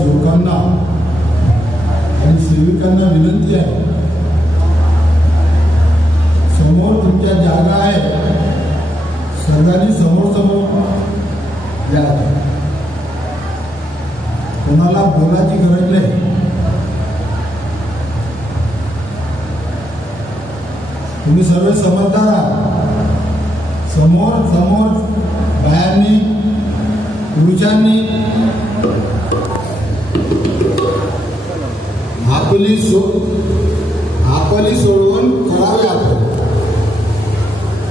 सेवकांना आणि सेविकांना विनंती आहे, समोर तुमच्या जागा आहे, सर्वांनी समोर समोर या. कोणाला बोलायची गरज नाही. तुम्ही सर्व समजदार आहात. समोर समोर बायांनी पुरुषांनी आपली सोडून करावे. आपण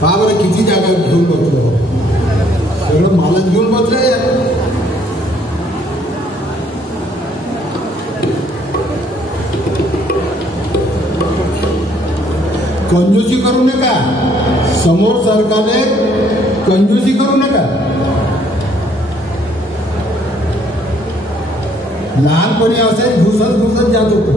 बाबा किती जागा घेऊन बसलो, सगळं मालच घेऊन बसलंय. कंजूसी करू नका. समोर सरकारने कंजूसी करू नका. लहानपणी असे घुसत जात होतो.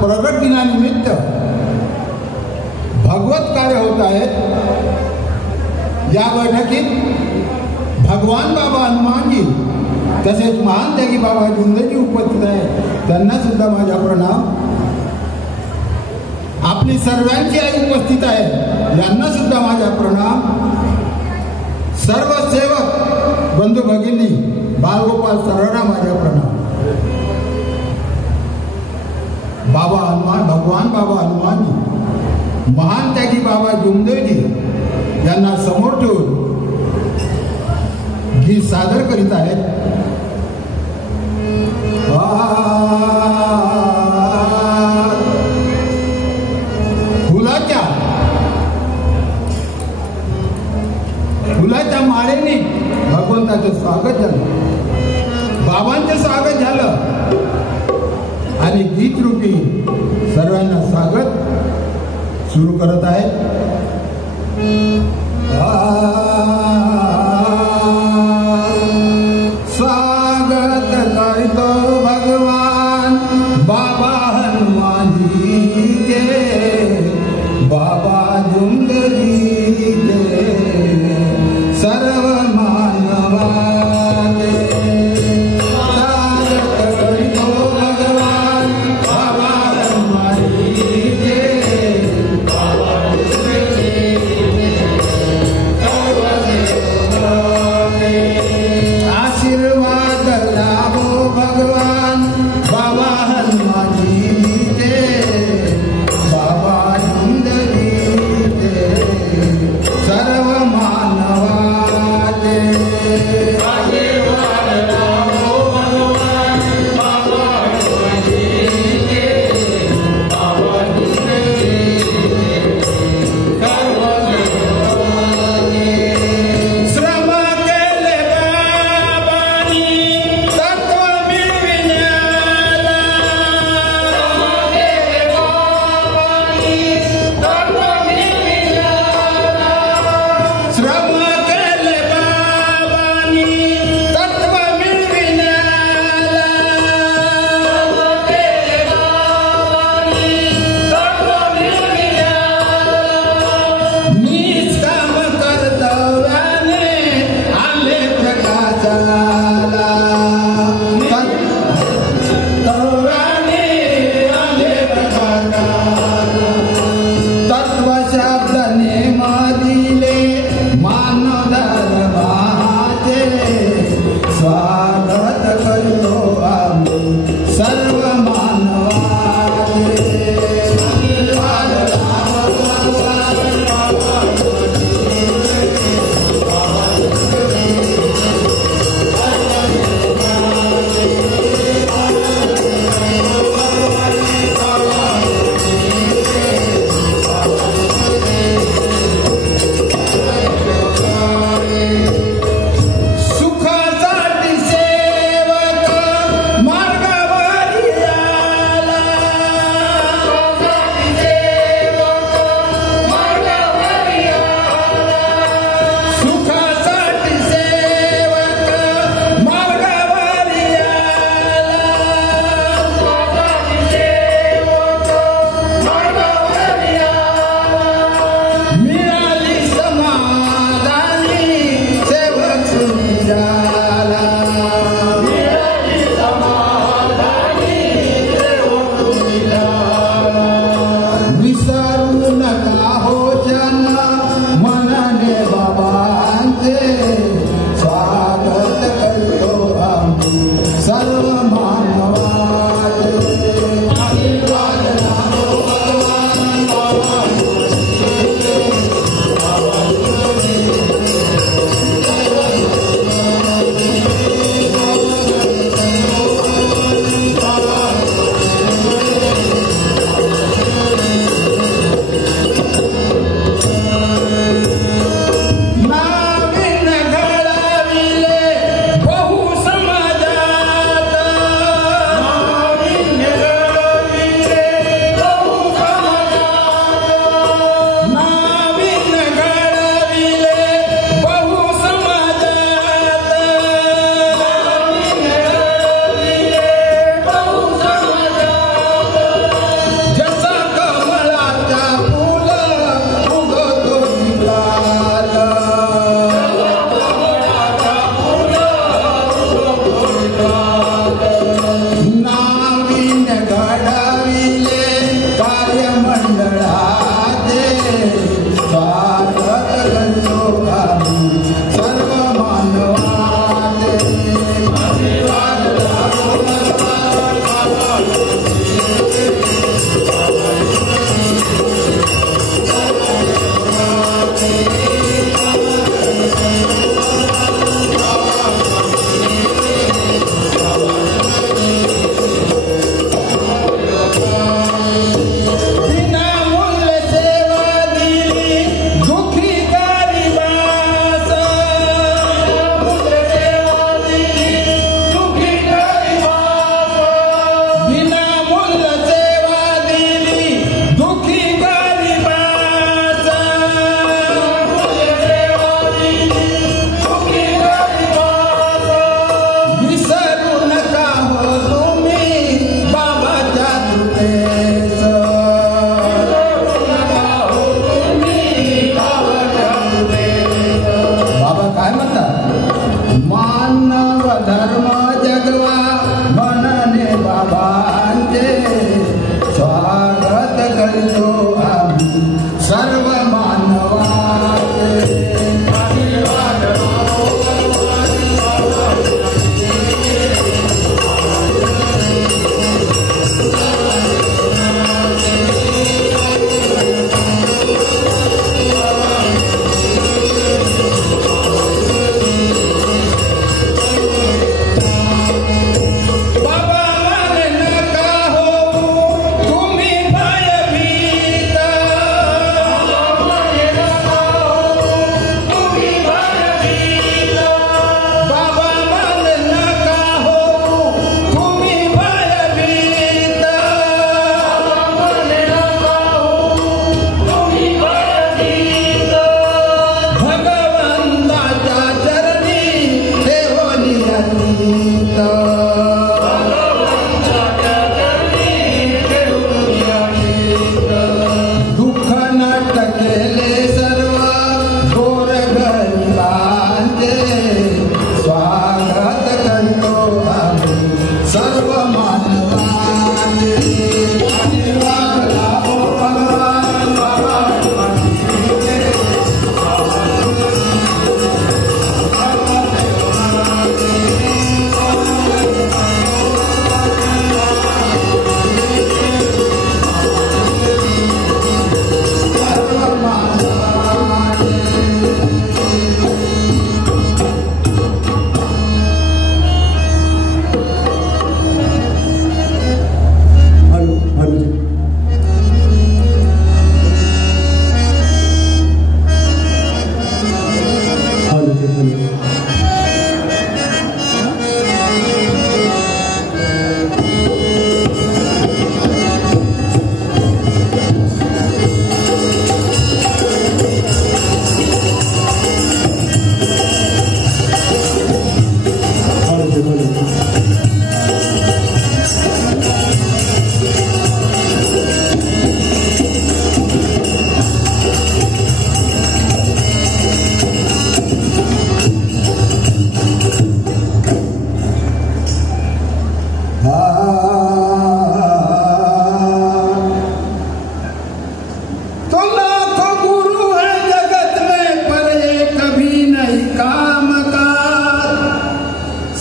प्रगट दिनानिमित्त भगवत कार्य होत आहे. या बैठकीत भगवान बाबा हनुमानजी तसेच महान त्यागी बाबा जुंदेजी उपस्थित आहे. त्यांना सुद्धा माझा प्रणाम. आपली सर्वांची आई उपस्थित आहे, यांना सुद्धा माझा प्रणाम. सर्व सेवक बंधू भगिनी बालगोपाल सर्वांना माझा प्रणाम. बाबा हनुमान भगवान बाबा हनुमानजी महान त्यागी बाबा जुमदेवजी यांना समोर ठेवून गीत सादर करीत आहेत. फुलाच्या माळेने भगवंताचं स्वागत झालं, बाबांचं स्वागत झालं आणि गीत रूपी सर्वांना स्वागत सुरू करत आहे. स्वागत करतो भगवान बाबा हनुमानजी के, बाबा जुंदजी के, सर्व मानवाने स्वागत करतो भगवान बाबा हनुमानजी के, बाबा जुंदजी सर्व मानवाने आशीर्वाद लाभो भगवान बाबा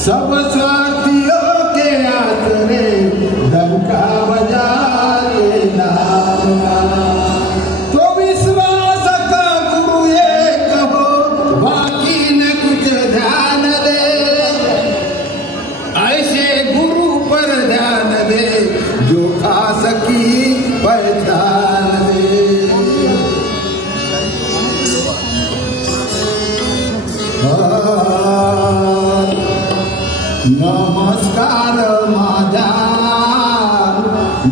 सब स्वार्थियों के आचरे डंका बजा लेना तो विश्वास का गुरु एक हो बाकी न कुछ ध्यान दे ऐसे गुरु पर ध्यान दे जो खा सकी पहचान दे नमस्कार माझा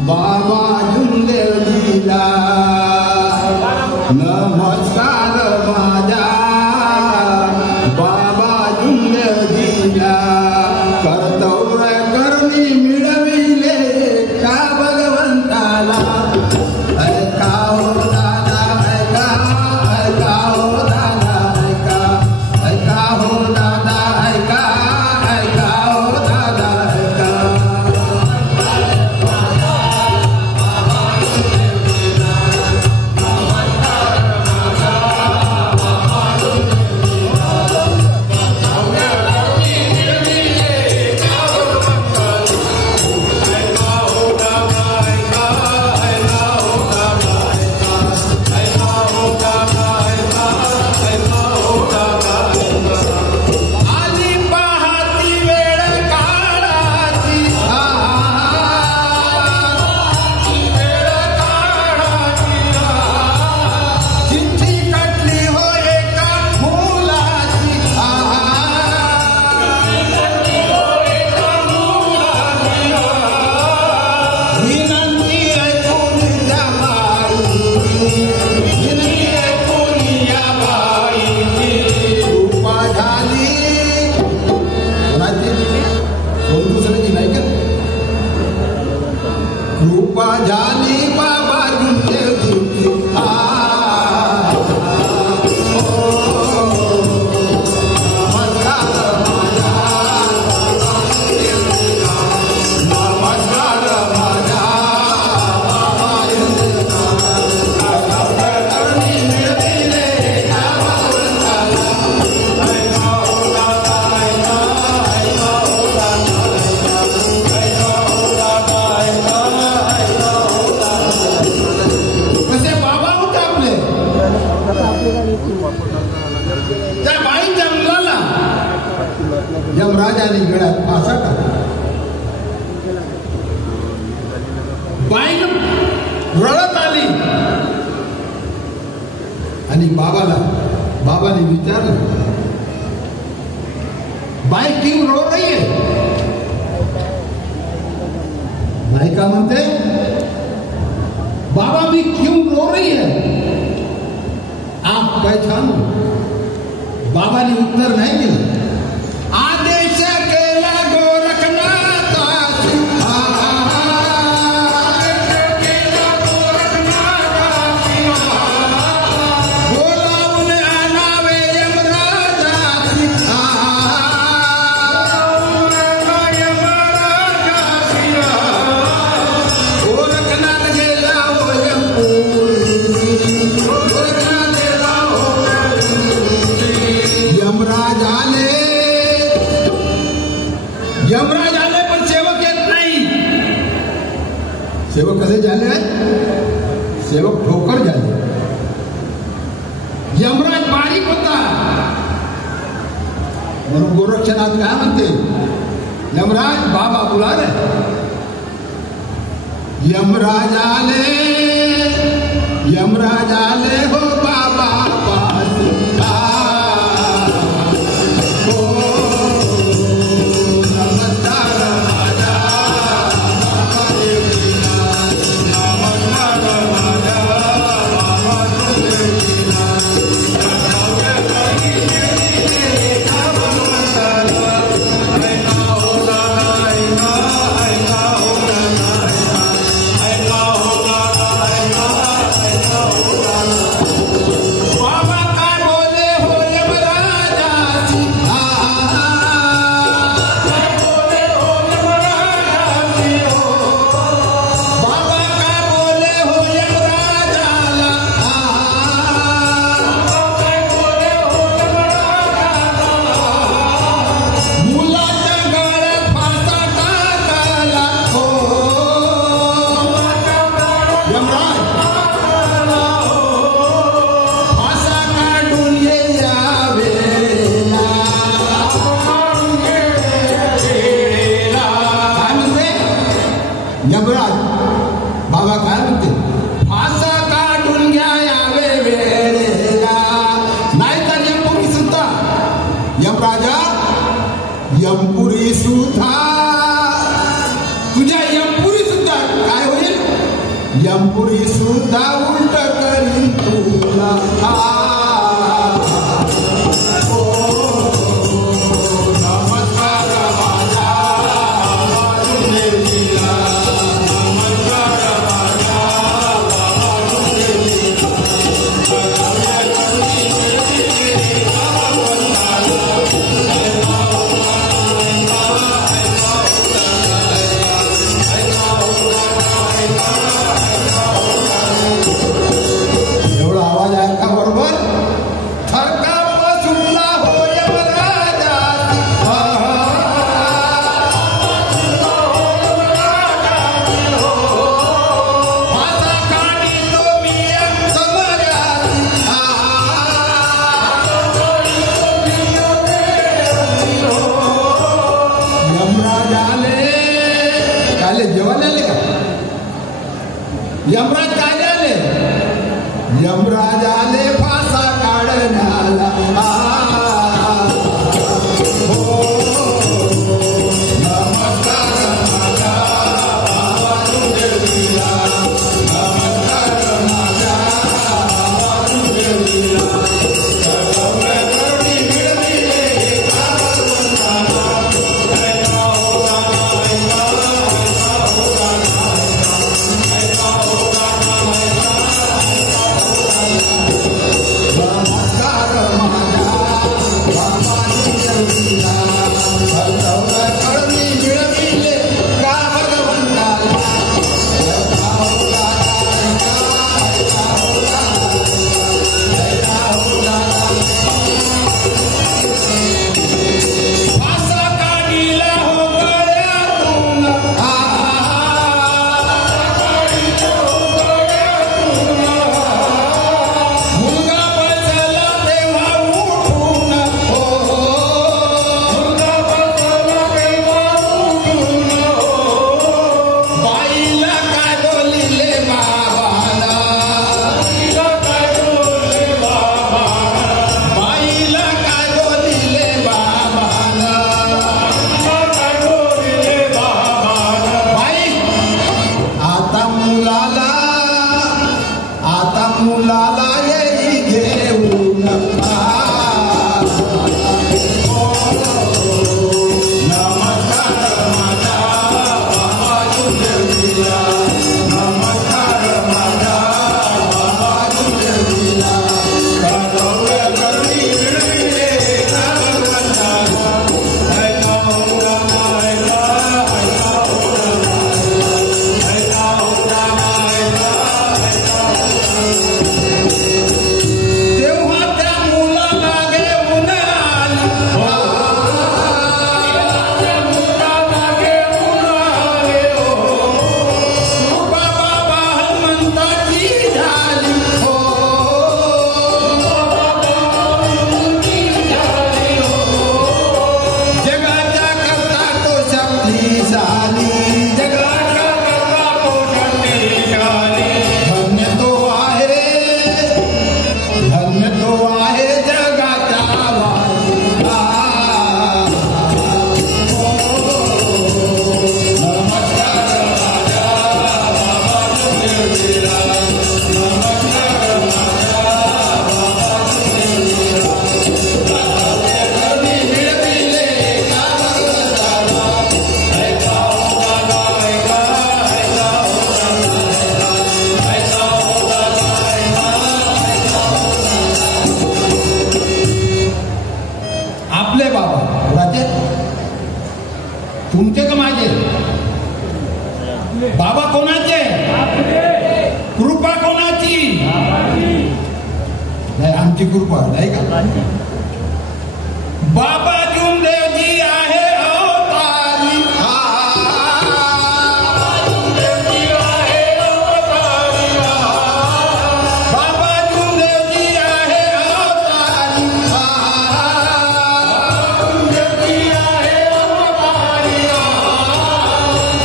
बाबा झुंदेलीला नमस्कार माझा बाबा झुंदेलीला कर्तव्य करणी मिळविले का भगवंताला ऐका हो दादा ऐका ऐका हो दादा ऐका ऐका हो दादा ऐका कृपा झाली बाबा झुंदेलीची त्या बाईच्या मुलाला यमराजाने गळ्यात फासा टाकला बाई रडत आली आणि बाबाने विचारलं बाई क्यों रो रही है बाई का म्हणते बाबा भी क्यों रो रही है आप पहचानो बाबा ने उत्तर नहीं दिया आदेश केला गोरखनाथ बोलावून आणावे यमराजा सेवक कसे झाले सेवक ठोकर झाले यमराज बारीक होता म्हणून गोरक्षनाथ काय म्हणते यमराज बाबा बुला रे यमराज आले हो बाबा पास यमराज बाबा काय म्हणते फासा काढून घ्या यावे वेळेला नाहीतर यमपुरी सुद्धा यमराजा यमपुरी सुद्धा तुझ्या यमपुरी सुद्धा काय होईल यमपुरी सुद्धा उलट करीन तुला यमराज काय आले यमराज आले फासा काढण्याला नमस्कार बाबा कोणाचे? कृपा कोणाची? नाही, आमची कृपा नाही का? बाबा जुमदेवजी आहे अवतारी, बाबा जुमदेवजी आहे अवतारी,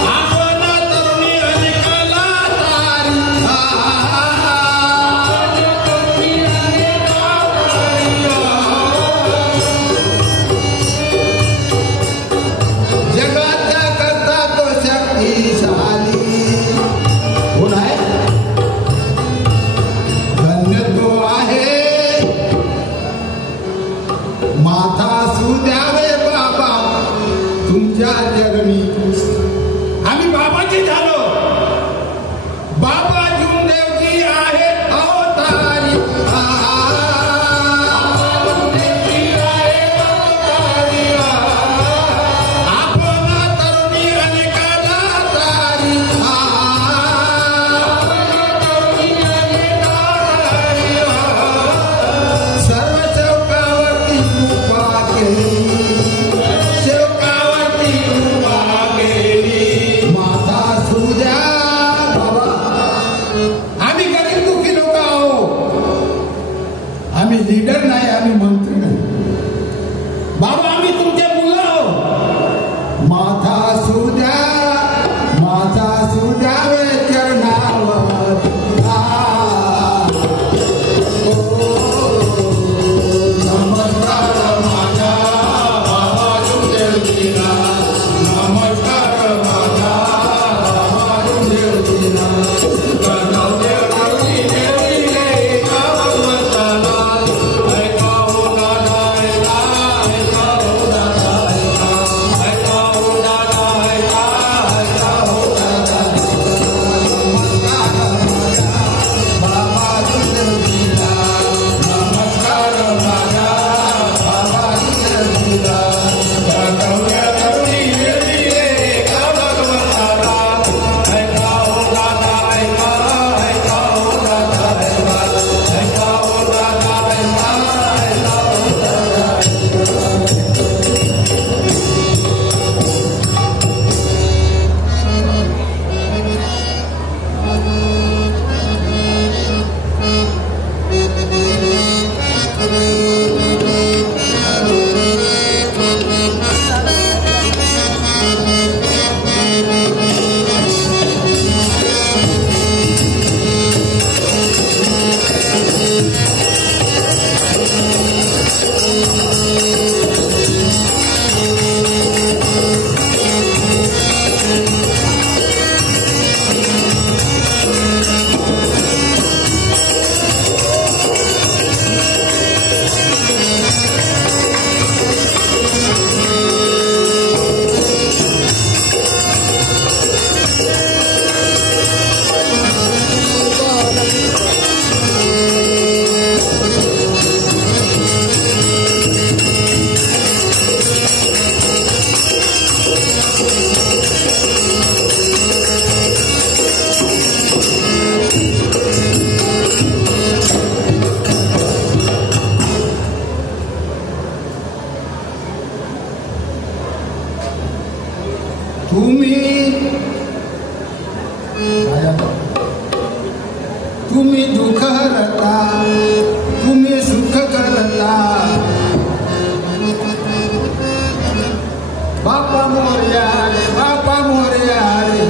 आपण तरुणी अनेकाला तारी, जगाच्या करता तो शक्तिशाली. कोण आहे? धन्य तो आहे माथा सुद्यावे बाबा तुमच्या जगणी. आम्ही बाबाची झालो. बाबा जुमदेवजी आहे अवतारी, आपण तरुणी अनेकाला तारी, सर्व सेवकावरती कृपा केली, सेवकावरती कृपा केली. माथा सुद्या बाबा. आम्ही गरीब दुःखी लोक आहो. आम्ही लीडर नाही, आम्ही मंत्री नाही. बाबा आम्ही तुमचे मुलं आहो. माथा सुद्या, माथा सुद्यावे चरणावर. नमस्कार माझ्या बाबा जुमदेवजीला, नमस्कार माझ्या बाबा जुमदेवजीला. देवजी देवीले एका भगवंताला, ऐका हो दादा ऐका, ऐका हो दादा ऐका, ऐका हो दादा ऐका, ऐका हो दादा ऐका. नमस्कार माझ्या बाबा जुमदेवजीला, नमस्कार माझ्या बाबा जुमदेवजीला. तरुणी देवीले एका भगवंताला, ऐका हो दादा ऐका, ऐका हो दादा ऐका, ऐका हो दादा ऐका, ऐका हो दादा तुम्ही दुःख हरता, तुम्ही सुख करता. बापा मोरया रे, बापा मोरया रे.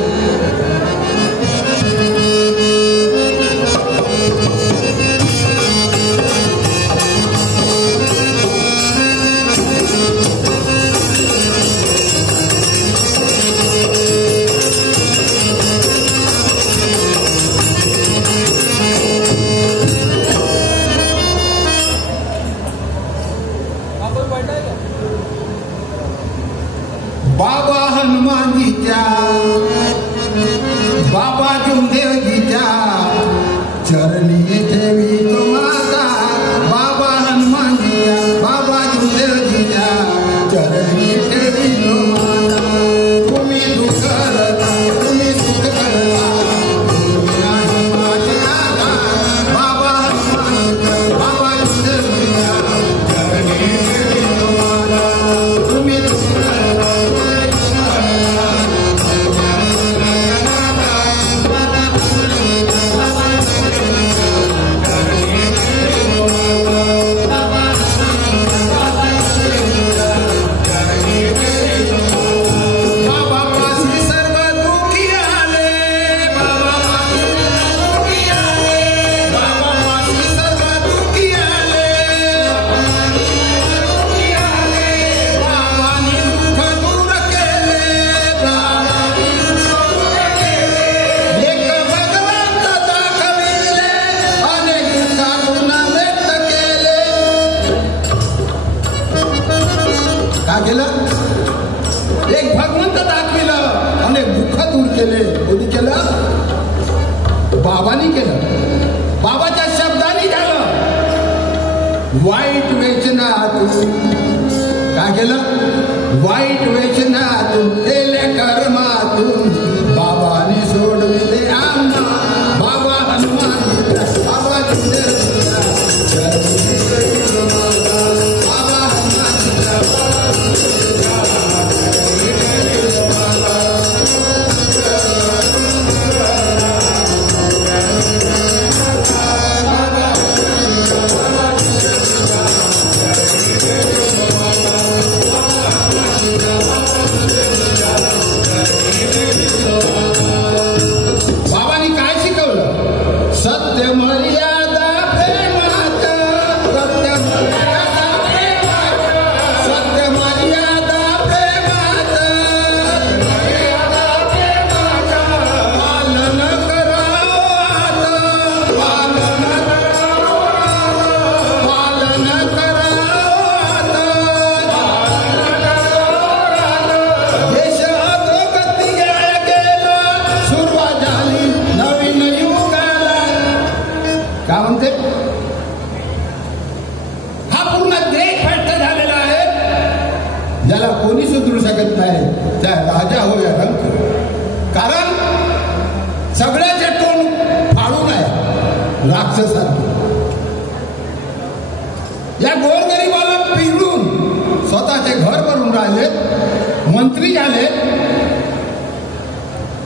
वाईट व्यसनातून काय केलं? वाईट व्यसनातून केल्या कर्मातून बाबाने सोडविले आम्हा. बाबा हनुमान बाबा राजा हो या रंग. कारण सगळ्याचे तोंड फाडून आहे राक्षसांनी. या गोरगरीबाला पिळून स्वतःचे घर करून राहिले, मंत्री झाले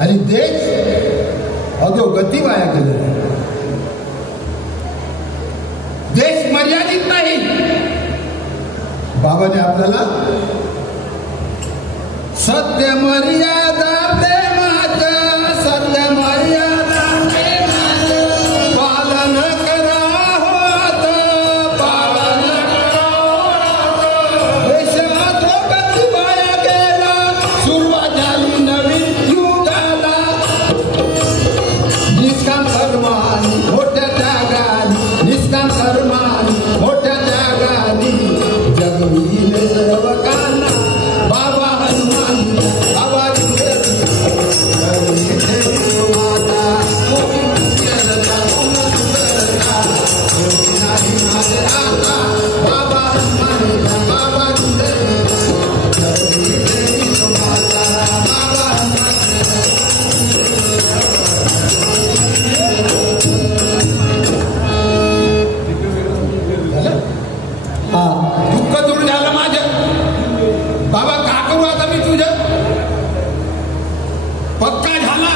आणि देश अधोगती वाया गेले. देश मर्यादित नाही. बाबाने आपल्याला सत्य मर्यादा प्रेमाचा, सत्य मर्यादा प्रेमाचा पालन करा होत, पालन देशात गती वाया गेला, सुरुवात झाली नवीन युगाला. निष्काम कर्मानी मोठ्या त्यागानी, निष्काम कर्मानी मोठ्या त्यागानी जगविले सेवकांना. बाबा हनुमान बाबा दुःख दूर झालं माझं. बाबा का करू आता मी तुझं? पक्का झाला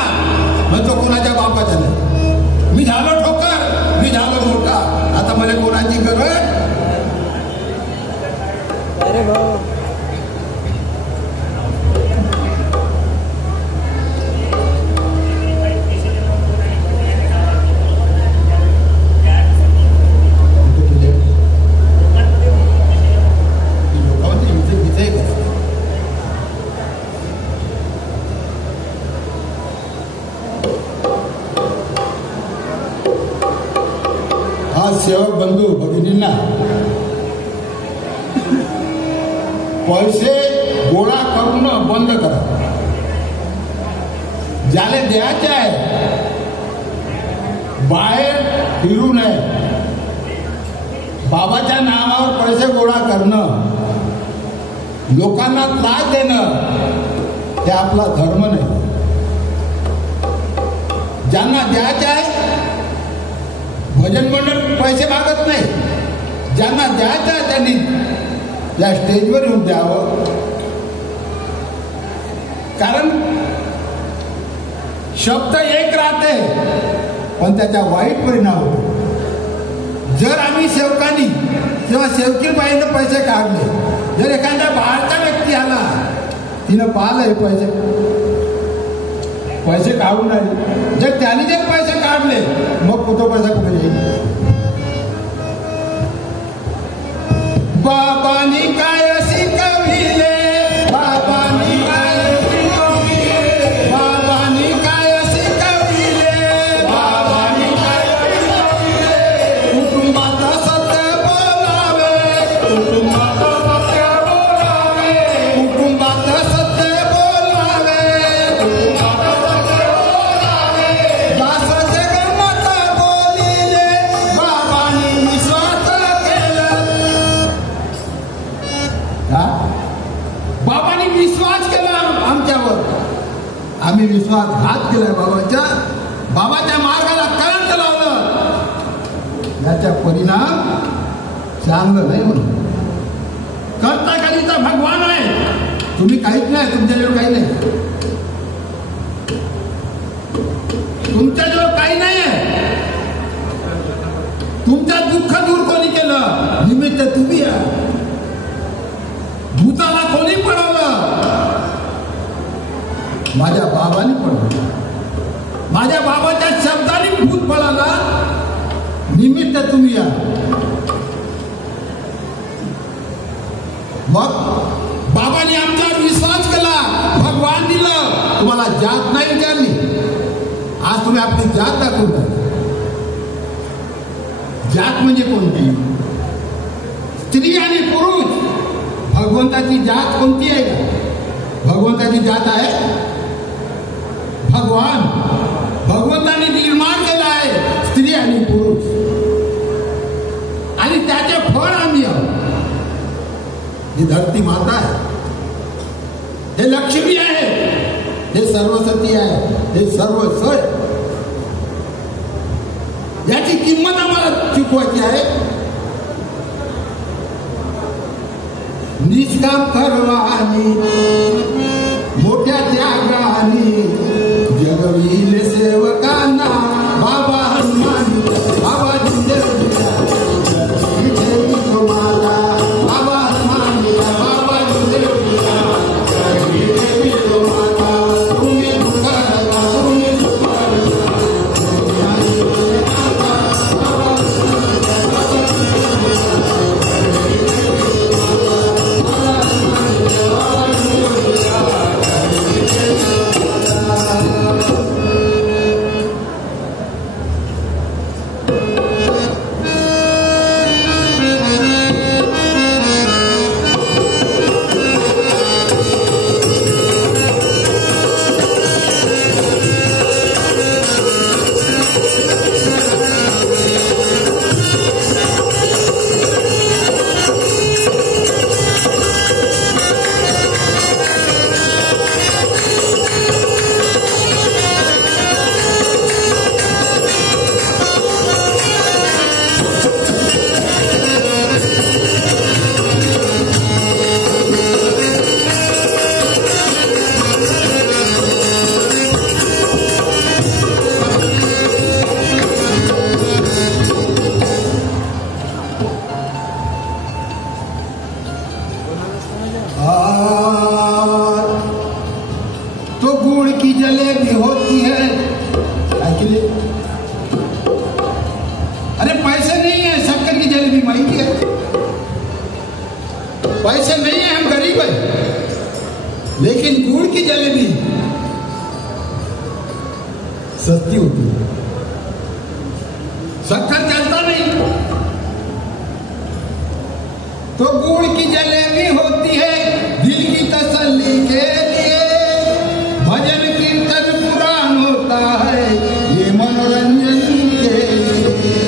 म्हणजे कोणाच्या बापाचा नाही. मी झालो ठोकर, मी झालो मोठा. आता मला कोणाची गरज? अरे भाऊ सेवक बंधू भगिनींना पैसे गोळा करणं बंद करा. ज्याला द्यायचे आहे बाहेर फिरू नये. बाबाच्या नावावर पैसे गोळा करणं, लोकांना त्रास देणं हे आपला धर्म नाही. ज्यांना द्यायचे आहे भजन मंडळ पैसे मागत नाही. ज्यांना द्यायचं त्यांनी या स्टेजवर येऊन द्यावं. कारण शब्द एक राहते पण त्याचा वाईट परिणाम होतो. जर आम्ही सेवकांनी किंवा सेवकी बाईनं पैसे काढले, जर एखाद्या बाहेरचा व्यक्ती आला, तिनं पाहिलं हे पैसे काढून राहिले, जर त्याने जर पैसे काढले मग कुठं पैसा कुठे येईल? बाबांनी काय शिकविले, बाबांनी काय शिकविले, बाबांनी काय शिकविले, बाबांनी काय शिकविले. कुटुंबात सत्य बोलावे, कुटुंबात सत्य बोलावे, कुटुंबात सत्य बोलावे, कुटुंबात सत्य बोलावे. दास जगन्नाथ बोलिले, बाबांनी निस्वार्थ केलं, विश्वासघात केलाय बाबाच्या मार्गाला करंट लावलं, याचा परिणाम चांगलं नाही. म्हणून करता कधीचा भगवान आहे, तुम्ही काहीच नाही, तुमच्याजवळ काही नाही, तुमच्याजवळ काही नाही आहे. तुमचं दुःख दूर कोणी केलं? निमित्त तुम्ही आहे. भूताला कोणी पळवलं? माझ्या बाबाने पळवलं. माझ्या बाबाच्या शब्दाने भूत पळाला, निमित्त तुम्ही आहे. मग बाबांनी आमच्यावर विश्वास केला, भगवान दिलं. तुम्हाला जात नाही विचारली, आज तुम्ही आपली जात दाखवता. जात म्हणजे कोणती? स्त्री आणि पुरुष. भगवंताची जात कोणती आहे? भगवंताची जात आहे भगवान. भगवंताने निर्माण केला आहे स्त्री आणि पुरुष, आणि त्याचे फळ आम्ही आहोत. ही धरती माता आहे, हे लक्ष्मी आहे, हे सर्वसती आहे, हे सर्व सोय. याची किंमत आम्हाला चुकवायची आहे. निष्काम करवानी मोठ्या त्यागानी जगविले सेवकांना बाबा हनुमान बाबा जिंदगी तुम्हाला बाबा हनुमान बाबा जिंदगी तुम्ही पैसे नहीं है, हम गरीब हैं, लेकिन गुड़ की जलेबी सस्ती होती है, शक्कर चलता नहीं, तो गुड़ की जलेबी होती है दिल की तसल्ली के लिए। भजन कीर्तन पुराण होता है ये मनोरंजन के लिए।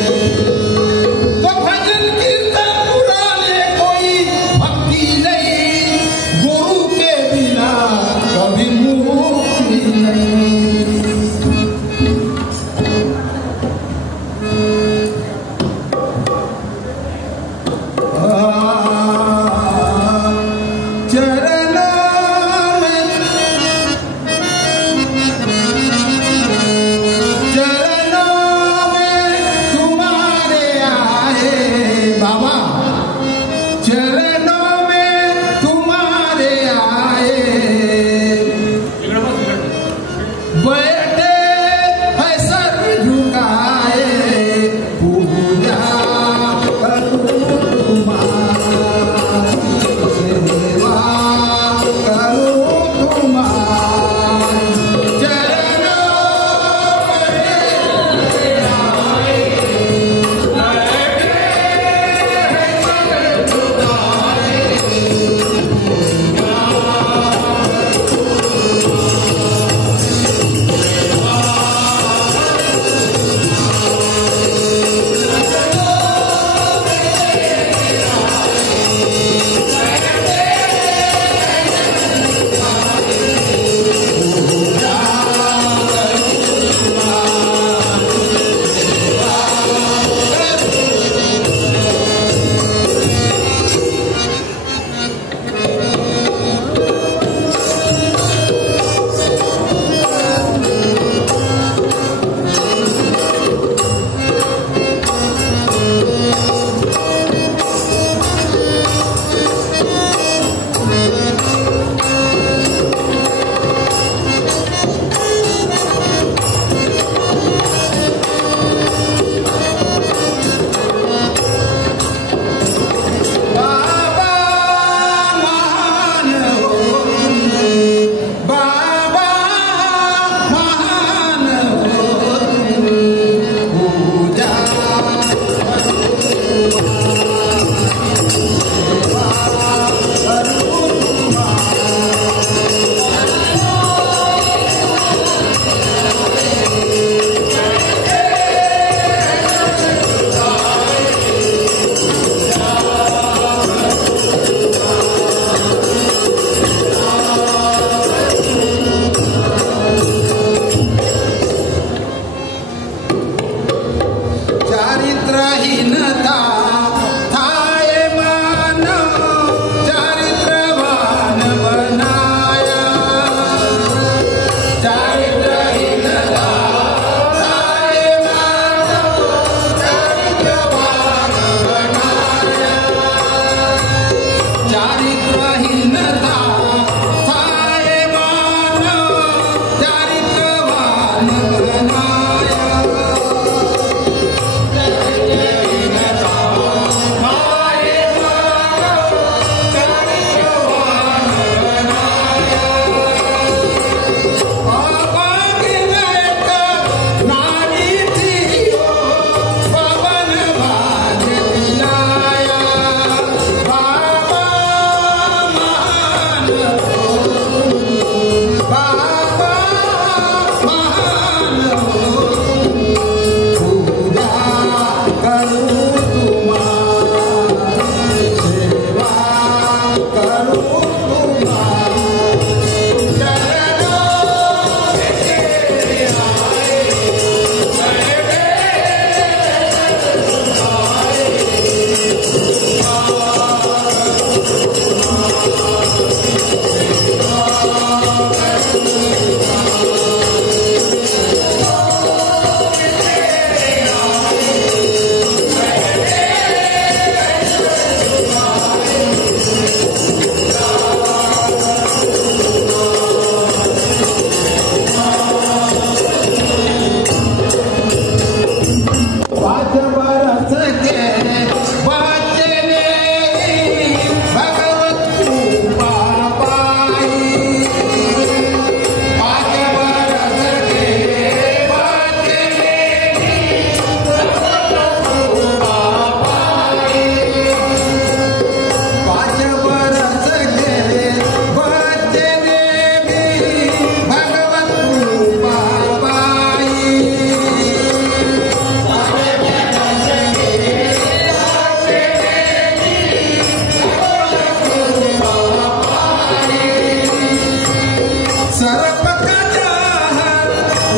तो भजन कीर्तन पुराण है कोई भक्ति नहीं, गुरु के बिना कभी मुक्ति नहीं।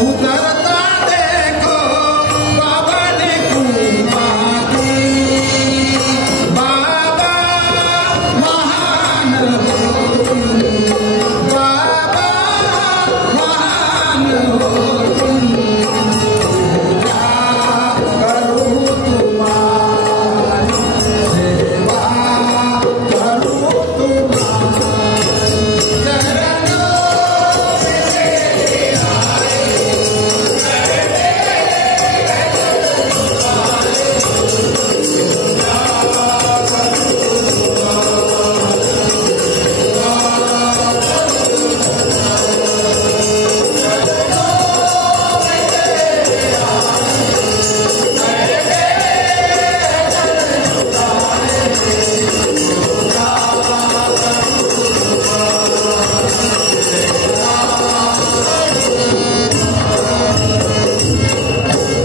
उतरता देखो बाबा ने कृपा की, बाबा महान हो तुम, बाबा महान हो तुम, पूजा करूं तुम्हारी, सेवा करूं तुम्हारी, चरणों में तेरे आए,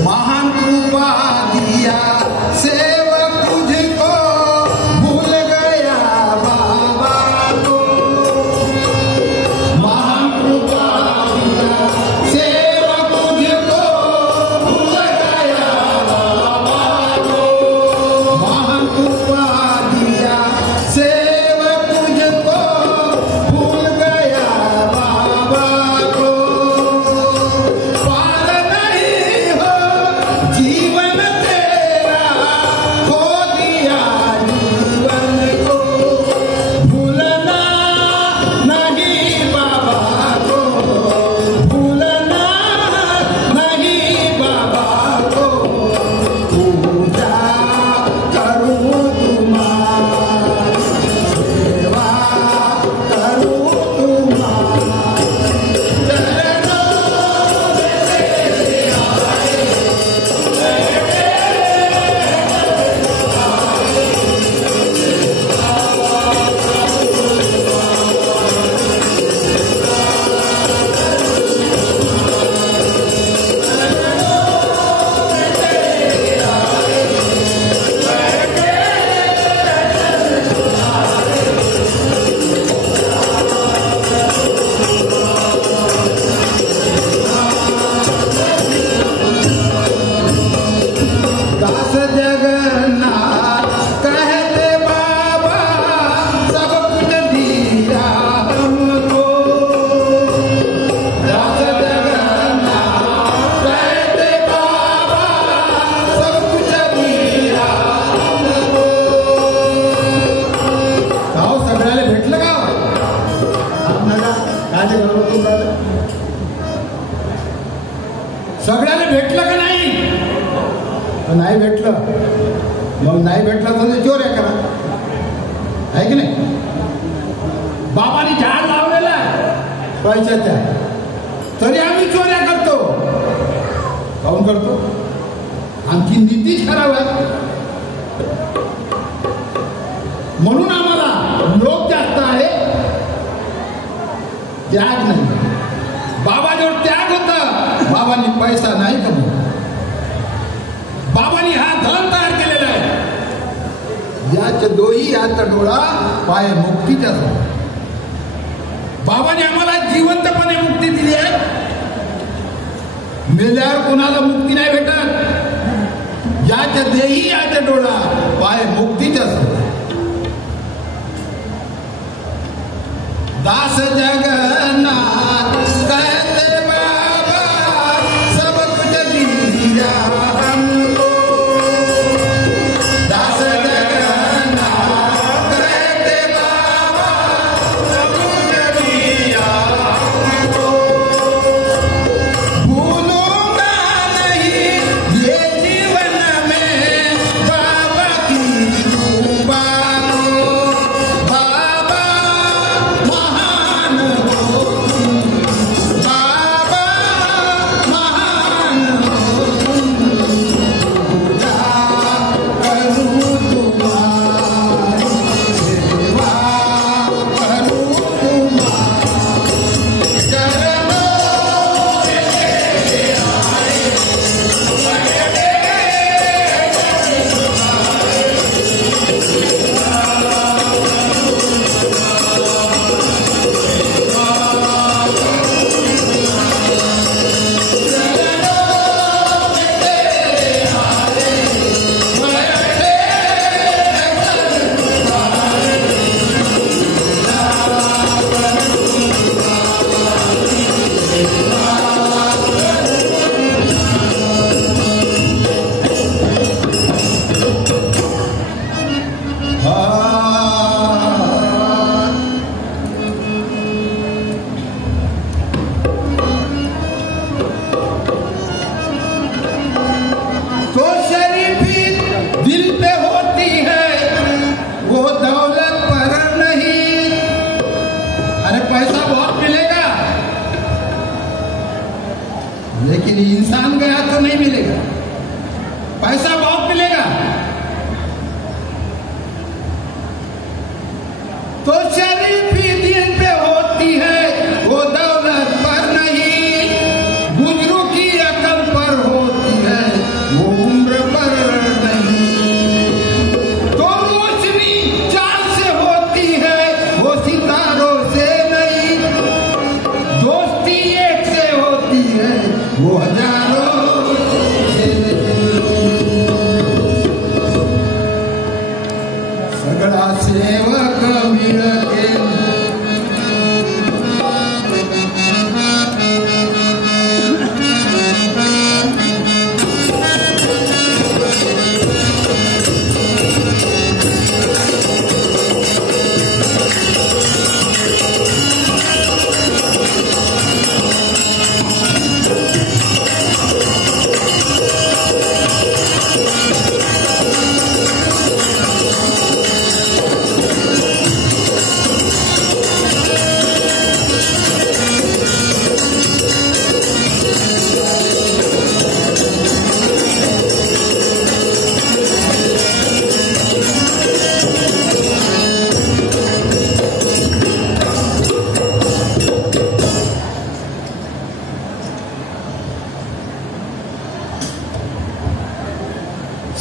महान कृपा दिया सेवक तुझको, भूल गया बाबा को, महान कृपा दिया सेवक तुझको, भूल गया बाबा को, महान कृपा दिया सेवक तुझको, भूल गया बाबा को, पार नहीं हो जीवन तेरा, खो दिया जीवन को, भूलना नहीं बाबा को, भूलना नहीं बाबा को, पूजा करूं तुम्हारी, सेवा करूं तुम्हारी, चरणों में तेरे आए, दास जगन्नाथ कहते बाबा सब कुछ दिया हमको, दास जगन्नाथ कहते बाबा सब कुछ दिया हमको, गाव सगळ्याला भेटलं का आपल्याला काय ते करत तुम्हाला सगळ्याला भेटलं का नाही? नाही भेटलं, मग नाही भेटलं तर चोऱ्या करा, आहे की नाही? बाबांनी झाड लावलेला आहे पैशाच्या, तरी आम्ही चोऱ्या करतो. काऊन करतो? आमची नीतीच खराब आहे, म्हणून आम्हाला लोक जास्त आहे, त्याग नाही. बाबाजवळ त्याग होता, बाबांनी पैसा नाही कमवला, बाबांनी हा धन तयार केलेला आहे. याच्या दोही हात डोळा पाय मुक्तीच्या जवळ. बाबांनी आम्हाला जिवंतपणे मुक्ती दिली आहे, मेल्यावर कोणाला मुक्ती नाही भेटत. याच्या देही याच्या डोळा पाय मुक्तीच्या जवळ. दास जगन्नाथ कहते बाबा सब कुछ दिया हमको, दास जगन्नाथ कहते बाबा सब कुछ दिया हमको, भूलूंगा नहीं ये जीवन में बाबा की कृपा को, बाबा महान हो तुम, लेकिन इंसान गया तो नहीं मिलेगा, पैसा बहुत मिलेगा। तो शरीफी दिन पे होती है वो दौलत पर नहीं, गुजरों की अकल पर होती है वो उम्र पर नहीं। तो रोशनी चांद से होती है वो सितारों से नहीं, दोस्ती एक से होती है वो हजारों से नहीं। सगळा सेवक मिळके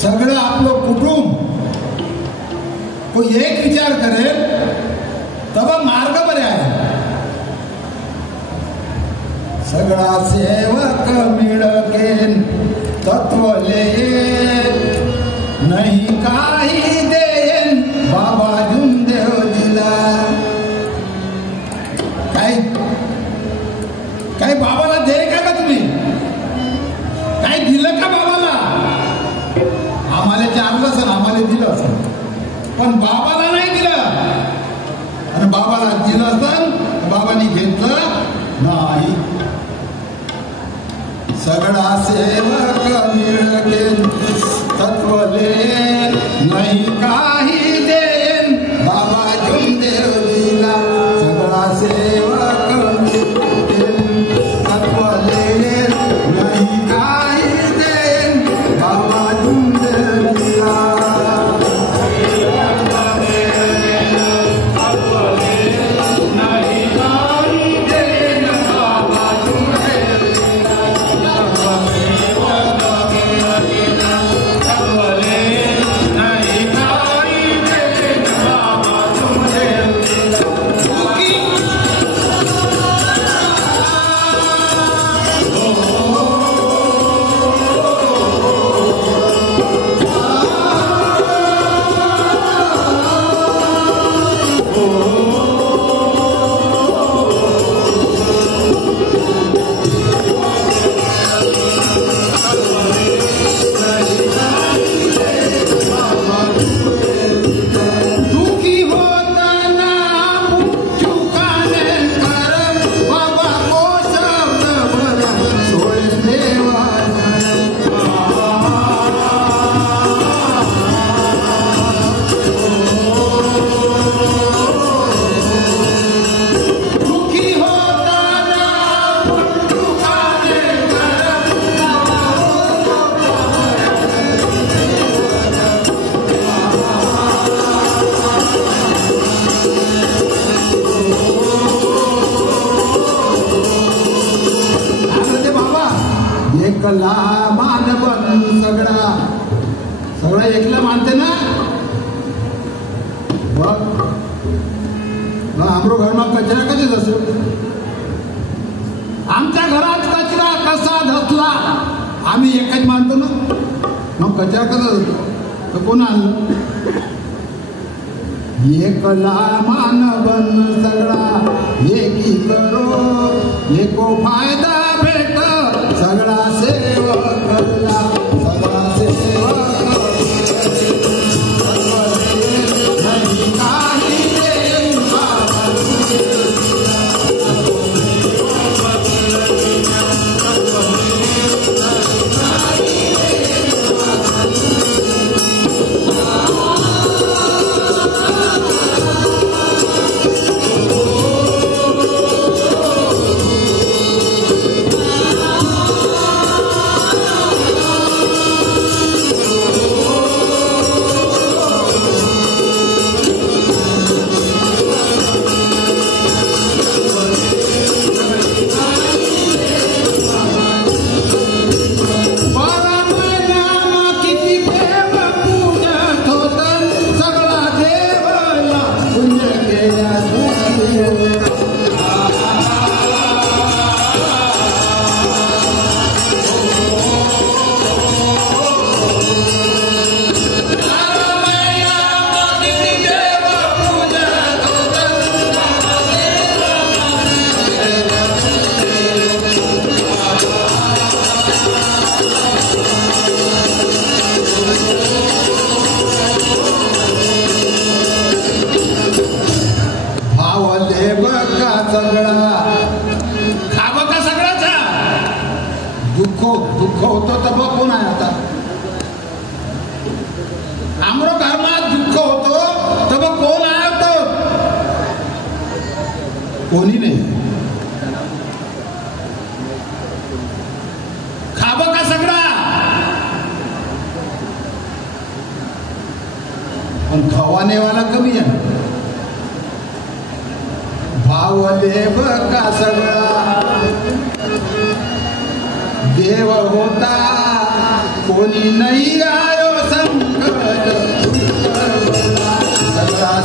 सगळं आपलं कुटुंब को एक विचार करेल तेव्हा मार्ग बरे आहे। सगळा सेवक मिळकेन तत्वले नाही काही देन बाबा जून देव दिला। काय बाबाला दे का तुम्ही? काय दिलं का बाबाला? आम्हाला चारलं असेल, आम्हाला दिलं असेल, पण बाबाला नाही दिलं। आणि बाबाला दिलं असेल बाबांनी घेतलं नाही। सगळा सेवक मिळके तत्वले नाही काही देन बाबा जून देव दिला। सगळा सेवक मिळके तत्वले नाही काही देन बाबा जून देव दिला। एकला मानवन सगळा सगळं एकला मानते ना। आमरो घरमा कचरा कधी असो, आमच्या घरात कचरा कसा धसला आम्ही एकच मानतो ना। मग कचरा कसा धसतो तर कोण आणलं? एकला मानवन सगळा एकी करो एको फायदा भेट सगळा सेवक करला। सगळा सेवक काही देन बाबा दुःख होतो तर बघ कोण आहे आता आमरो घरात दुःख होतो तर बघ कोण आहे तो कोणी नाही खाब का सगळा पण खवानेवाला कमी आहे भावले का सगळा देव होता कोणी नाही आयो संकट सगळा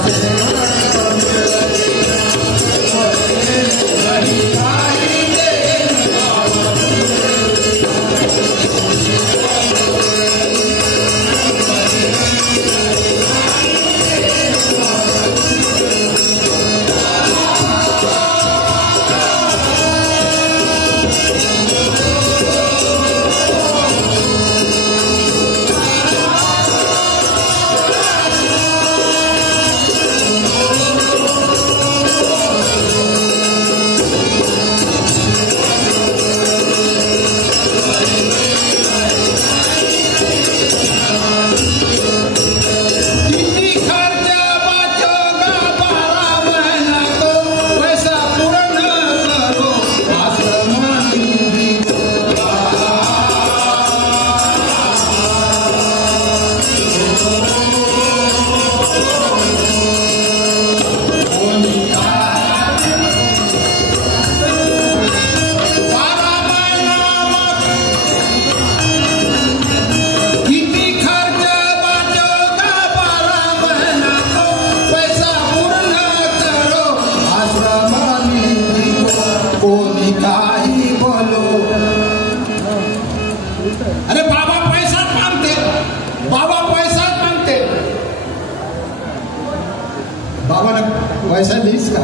पैसा देईस का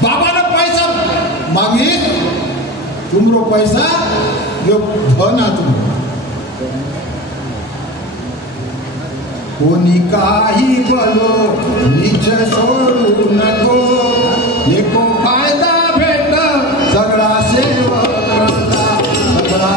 बाबाला पैसा मागे तुमरो पैसा यो धन तुम कोणी काही बोलो नीच सोडू नको एको फायदा भेट सगळा सेवक सगळा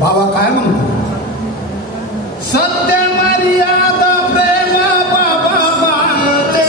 बाबा काय म्हणतो सत्य मर्यादा प्रेम बाबा मानते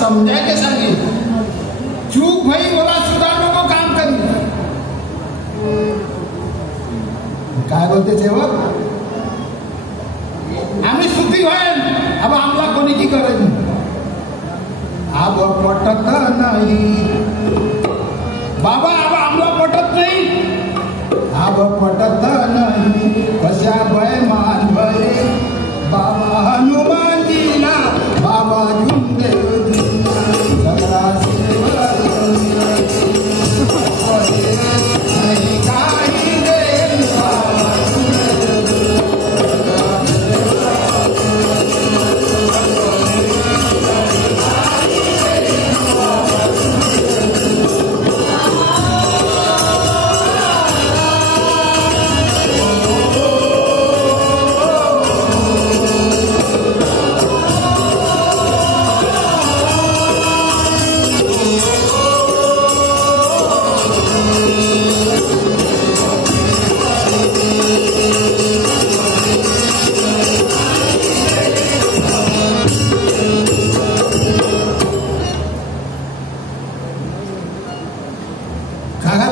समझायचे सांगे चूक भाई बोला सुधारने को काम करी काय बोलते सेवक आम्ही सुखी होईल अब आम्हाला कोणीची गरज नाही अब पटत नाही बाबा अब पटत नाही कशा बैमान भरे बाबा हनुमानजीला बाबा झुंदेवजीला सगळा नाही काही देव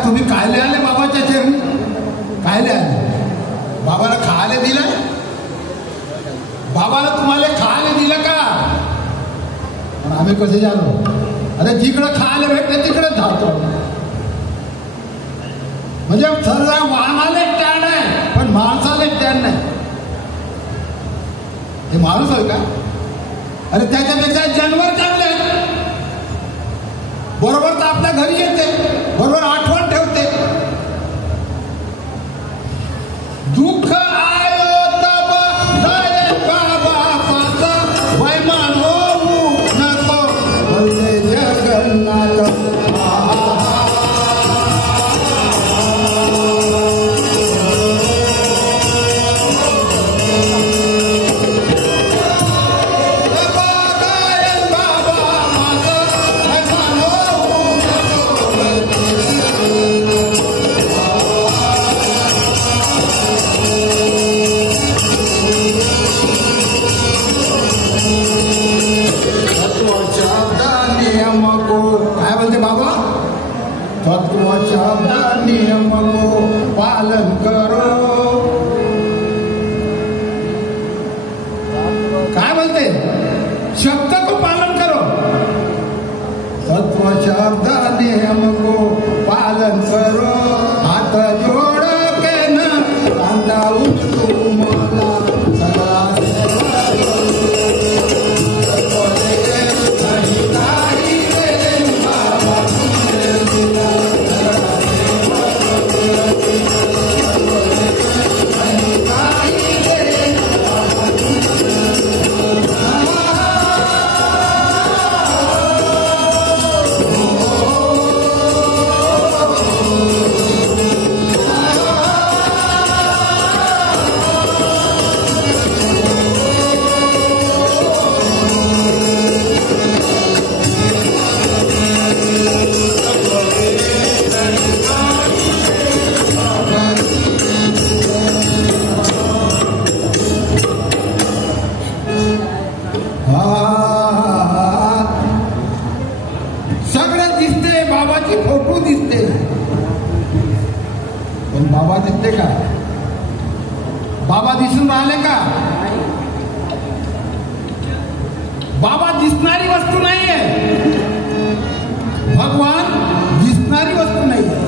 तुम्ही कायले आले बाबाच्या चरणी कायले आले बाबाला खायला दिलं बाबाला तुम्हाला खायला दिलं का पण आम्ही कसे जालो अरे जिकडं खायला भेटते तिकडेच धावतो म्हणजे सर्व वाहनाला स्टँड आहे पण माणसाला स्टँड नाही हे माणूस आहे का अरे त्याच्यापेक्षा जनावर चांगले बरोबर तर आपल्या घरी येते बरोबर आठवण ठेवते दुःख आयो तब दये बाबाचा वैमान होऊ नको बोलते जगन्नाथ नियम को पालन करो काय बोलते शब्द को पालन करो तत्व शब्द नियम को पालन करो हाथ जोड़ के न कांदा उठू मला सगळा सगळं दिसते बाबाची फोटो दिसते पण बाबा दिसते का बाबा दिसून राहिले का बाबा दिसणारी वस्तू नाहीये भगवान दिसणारी वस्तू नाहीये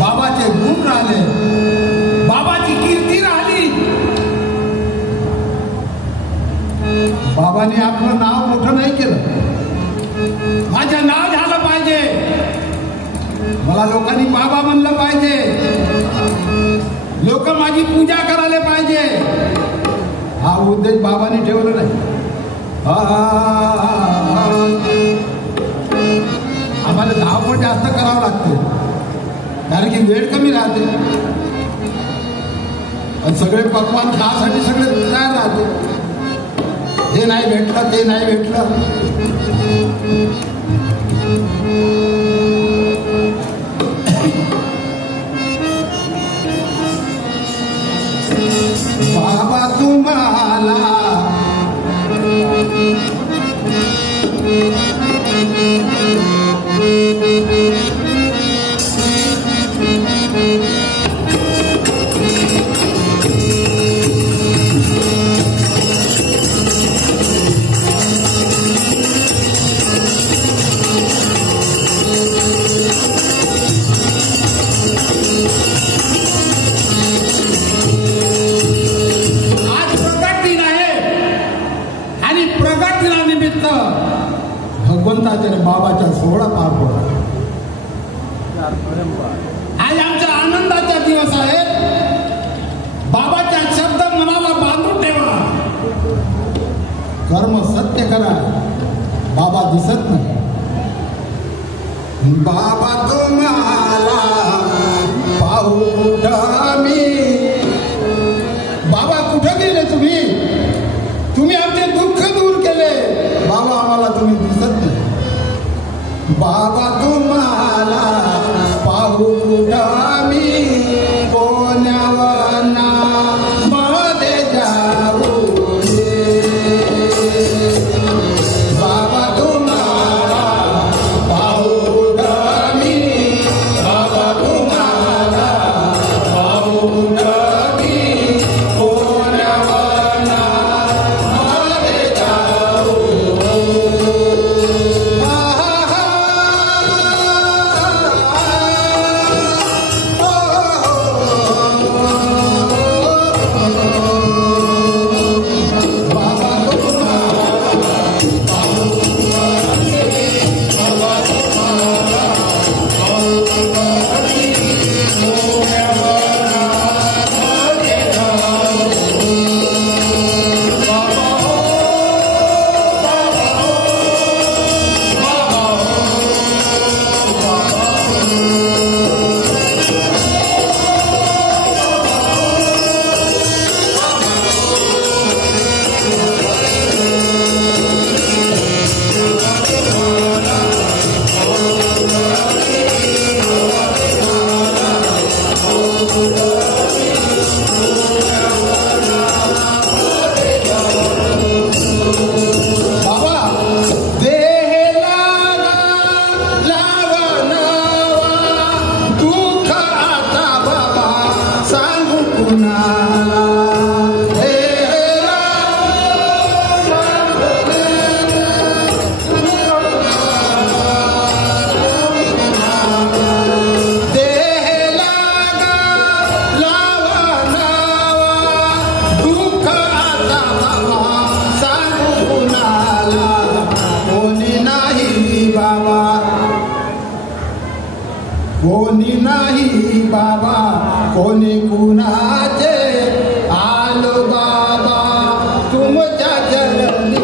बाबाचे गुण राहिले बाबाची कीर्ती राहिली बाबांनी आपलं नाव मोठं नाही केलं माझं नाव झालं पाहिजे मला लोकांनी बाबा म्हणलं पाहिजे लोक माझी पूजा करायला पाहिजे हा उद्देश बाबांनी ठेवला नाही आम्हाला धावपळ जास्त करावं लागते कारण की वेळ कमी राहते आणि सगळे पकवान खासाठी सगळे तयार राहते हे नाही भेटलं ते नाही भेटलं बाबा तुम्हाला बाबा तुम्हाला पाहू कुठं मी. बाबा कुठं गेले तुम्ही? तुम्ही आमचे दुःख दूर केले बाबा, आम्हाला तुम्ही दिसत नाही. बाबा तुम्हाला पाहू कुठं मी, कोण्यावना मध्ये जाऊ दे. बाबा तुम्हाला पाहू कुठं मी, बाबा तुम्हाला पाहू कुठं मी, कोण्यावना मध्ये जाऊ कोणी नाही बाबा, कोणी कुणाचे आलो बाबा तुमच्या चरणी.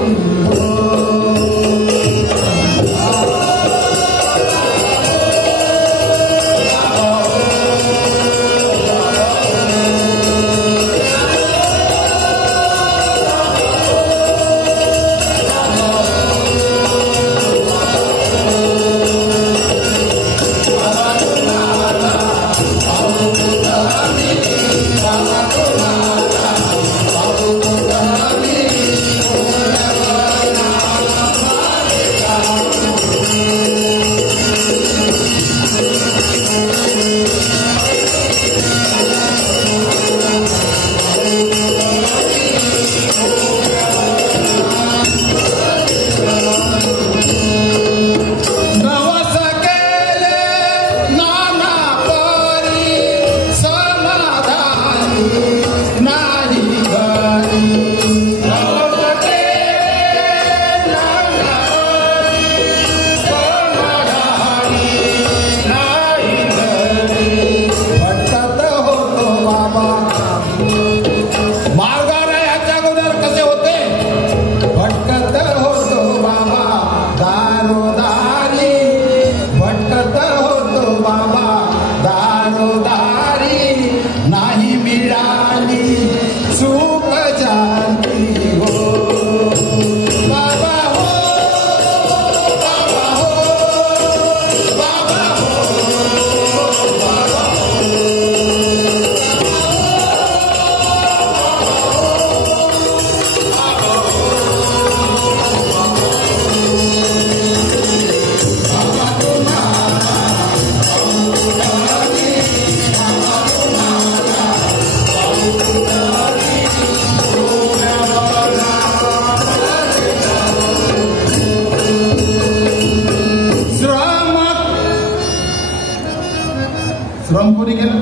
श्रम कोणी केलं?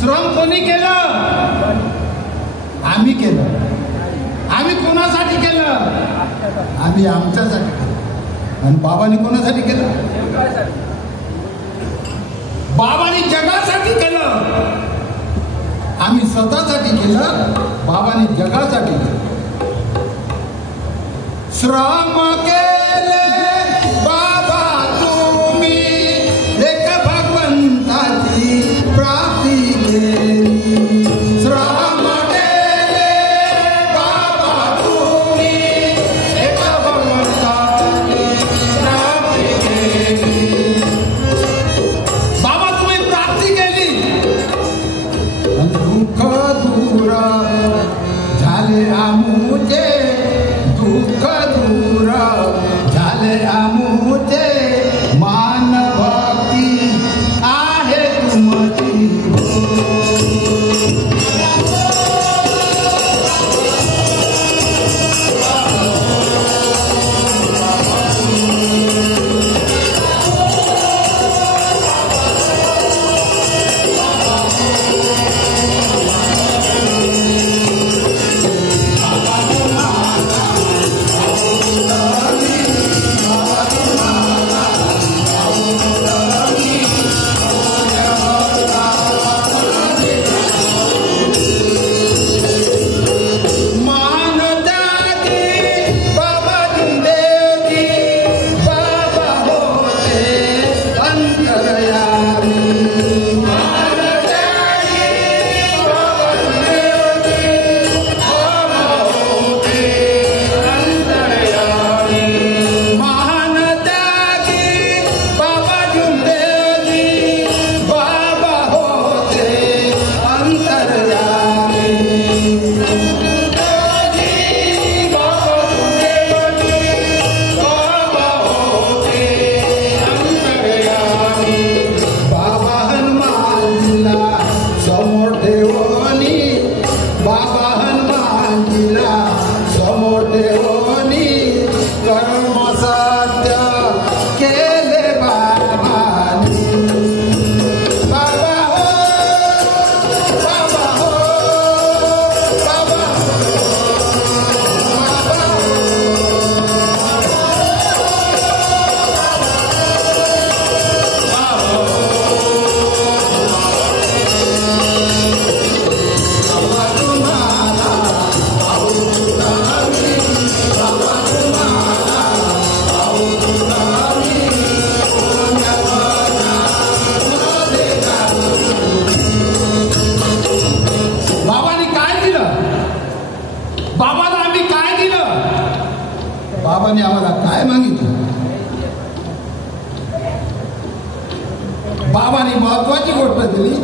श्रम कोणी केलं? आम्ही केलं. आम्ही कोणासाठी केलं? आम्ही आमच्यासाठी केलं. आणि बाबांनी कोणासाठी केलं? बाबांनी जगासाठी केलं. आम्ही स्वतःसाठी केलं, बाबांनी जगासाठी केलं. श्रम केले बाबा तुम्ही बाबांनी महत्वाची गोष्ट दिली,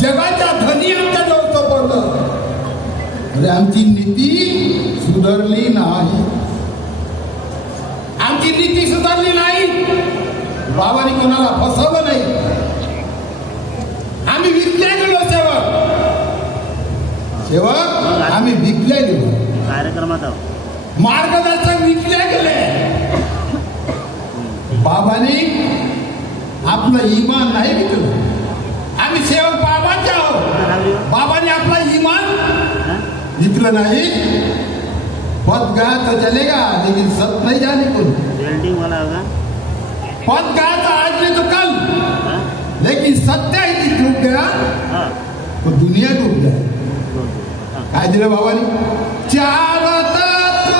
जगाच्या धनी आमच्या जवळ सोपवलं. अरे आमची नीती सुधारली नाही, आमची नीती सुधारली नाही. बाबांनी कोणाला फसवलं नाही. आम्ही विकल्या गेलो सेवक, आम्ही विकल्या गेलो. कार्यक्रमात मार्गदर्शक विकल्या गेले. बाबांनी आपलं इमान नाही विकलं. आम्ही सेवक बाबांचे आहोत. बाबांनी आपलं इमान विकलं नाही. पद गया तो चलेगा लेकिन सत नहीं जाने को. वेल्डिंग वाला होगा. पद गया तो आज नहीं तो कल, लेकिन सत्य ही डूब गया तो दुनिया डूब जाए. काय दिलं बाबांनी? चार तत्व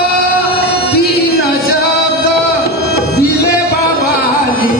तीन शब्द दिले बाबांनी.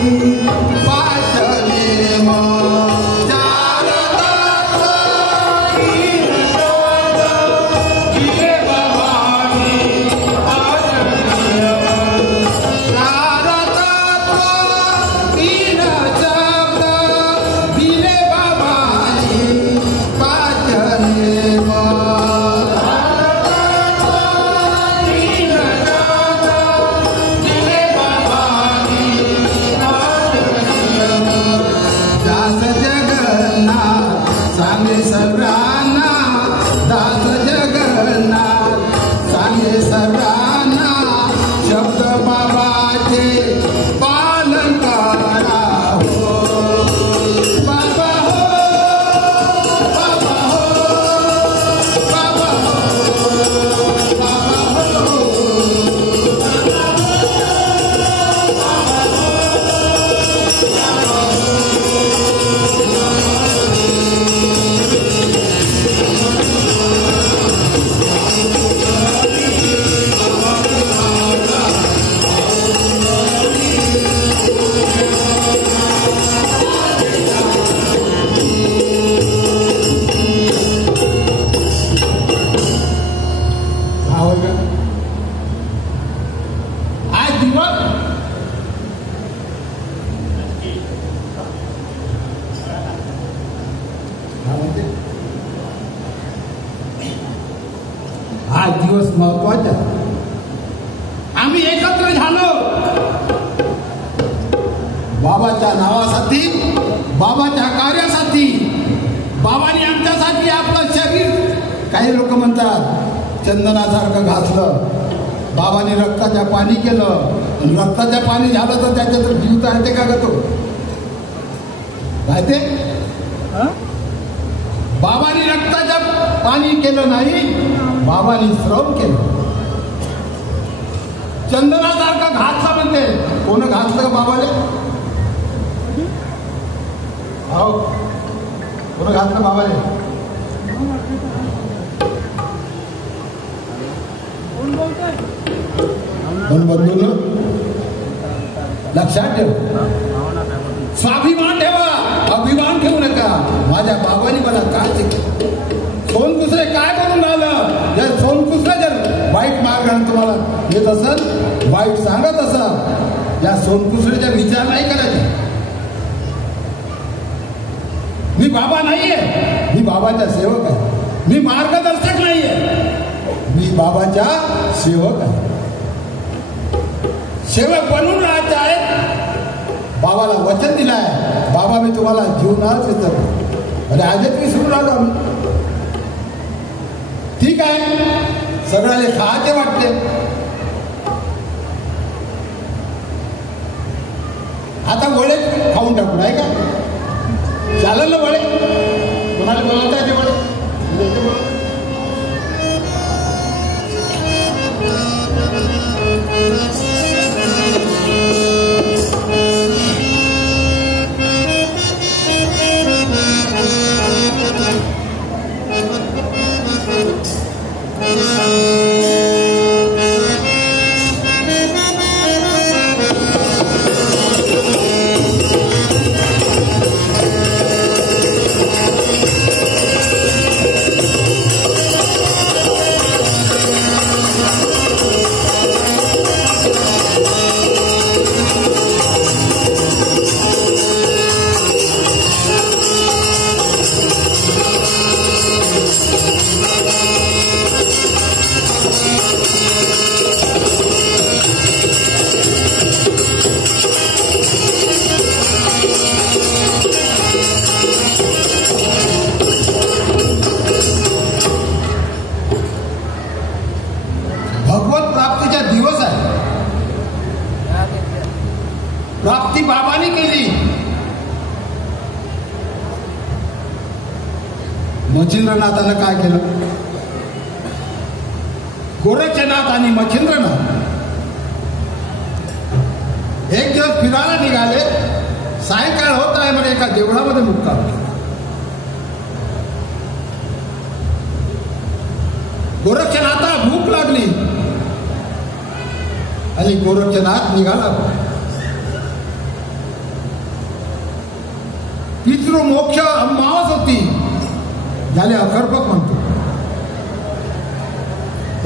आज दिवस महत्वाचा. आम्ही एकत्र झालो बाबाच्या नावासाठी, बाबाच्या कार्यासाठी. बाबांनी आमच्यासाठी आपलं शरीर, काही लोक म्हणतात चंदनासारखं घासलं. बाबांनी रक्ताच्या पाणी केलं. रक्ताच्या पाणी झालं तर त्याच्यात जीव राहते का ग? तो राहते? बाबांनी रक्ताच्या पाणी केलं नाही, बाबांनी श्रम केलं. चंदनासारखं घातलं म्हणते. कोण घातलं का बाबाले? हो, कोण घातलं बाबाले? बंधूंनो लक्षात ठेव, स्वाभिमान ठेवा, अभिमान ठेवू नका. माझ्या बाबांनी मला काय शिकलं? सोनकुसरे काय करून राहिलं? जर सोनकुसरे जर वाईट मार्गाने तुम्हाला येत असेल, वाईट सांगत असेल, या सोनकुसरेचा विचार नाही करायचा. मी बाबा नाहीये, मी बाबाचा सेवक आहे. मी मार्गदर्शक नाहीये, मी बाबाचा सेवक आहे. सेवक बनून राहायचं आहे. बाबाला वचन दिलं आहे, बाबा मी तुम्हाला जीवनात विचारतो. अरे आजच मी सुरू राहिलो. ठीक आहे, सगळ्याला खायचे वाटते. आता वडे खाऊन टाकू नाही का? चालेल ना वडे? कोणाला बोलवता येते वडे? मच्छिंद्रनाथानं काय केलं? गोरक्षनाथ आणि मच्छिंद्रनाथ एक दिवस फिरायला निघाले. सायंकाळ होत आहे म्हणजे एका देवळामध्ये मुक्काम केला. गोरक्षनाथाला भूक लागली आणि गोरक्षनाथ निघाला. पितृमोक्ष अमावस होती, ज्याला अकर्पक म्हणतो.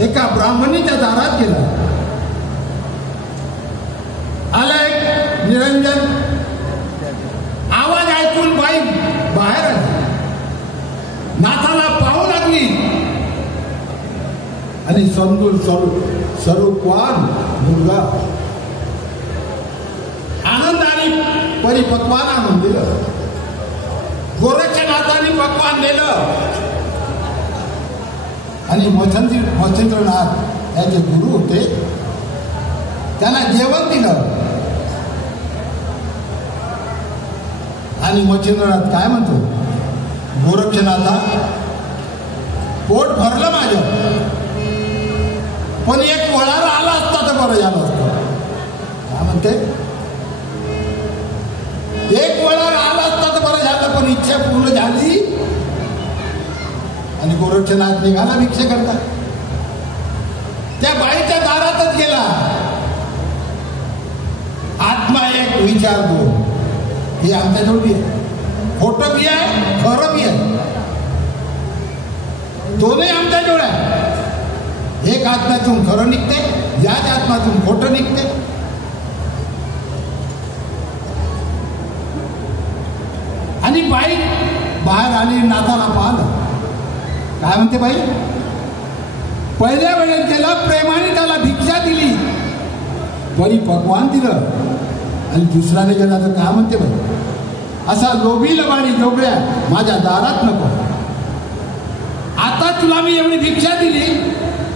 एका ब्राह्मणीच्या दारात गेला. आला एक निरंजन. आवाज ऐकून बाई बाहेर आली. नाथाला पाहू लागली आणि समजून स्वरूपवान मुलगा आनंदाने परिपक्वान आणून दिलं. गोरक्षनाथाने पक्वान दिलं आणि मच्छिंद्रनाथ याचे गुरु होते, त्यांना जेवण दिलं. आणि मच्छिंद्रनाथ काय म्हणतो? गोरक्षनाथा, पोट भरलं माझं, पण एक वळार आला असता तर बरं झालं असतं. काय म्हणते? एक वळार आला असता तर बरं झालं, पण इच्छा पूर्ण झाली. आणि गोरक्षनाथ निघाला भिक्षा करता. त्या बाईच्या दारातच गेला. आत्मा एक, विचार दोन. हे आमच्याजवळ बी आहे. खोटं बी आहे, खरं बी आहे. दोन्ही आमच्याजवळ आहे. एक आत्म्यातून खरं निघते, याच आत्म्यातून खोटं निघते. आणि बाई बाहेर आली, नाथाला पाहिलं. काय म्हणते बाई? पहिल्या वेळेस गेला, प्रेमाने त्याला भिक्षा दिली, परिपक्वान दिलं. आणि दुसऱ्याने गेला तर काय म्हणते बाई? असा लोभी लबाडी जोगळ्या माझ्या दारात नको. आता तुला मी एवढी भिक्षा दिली,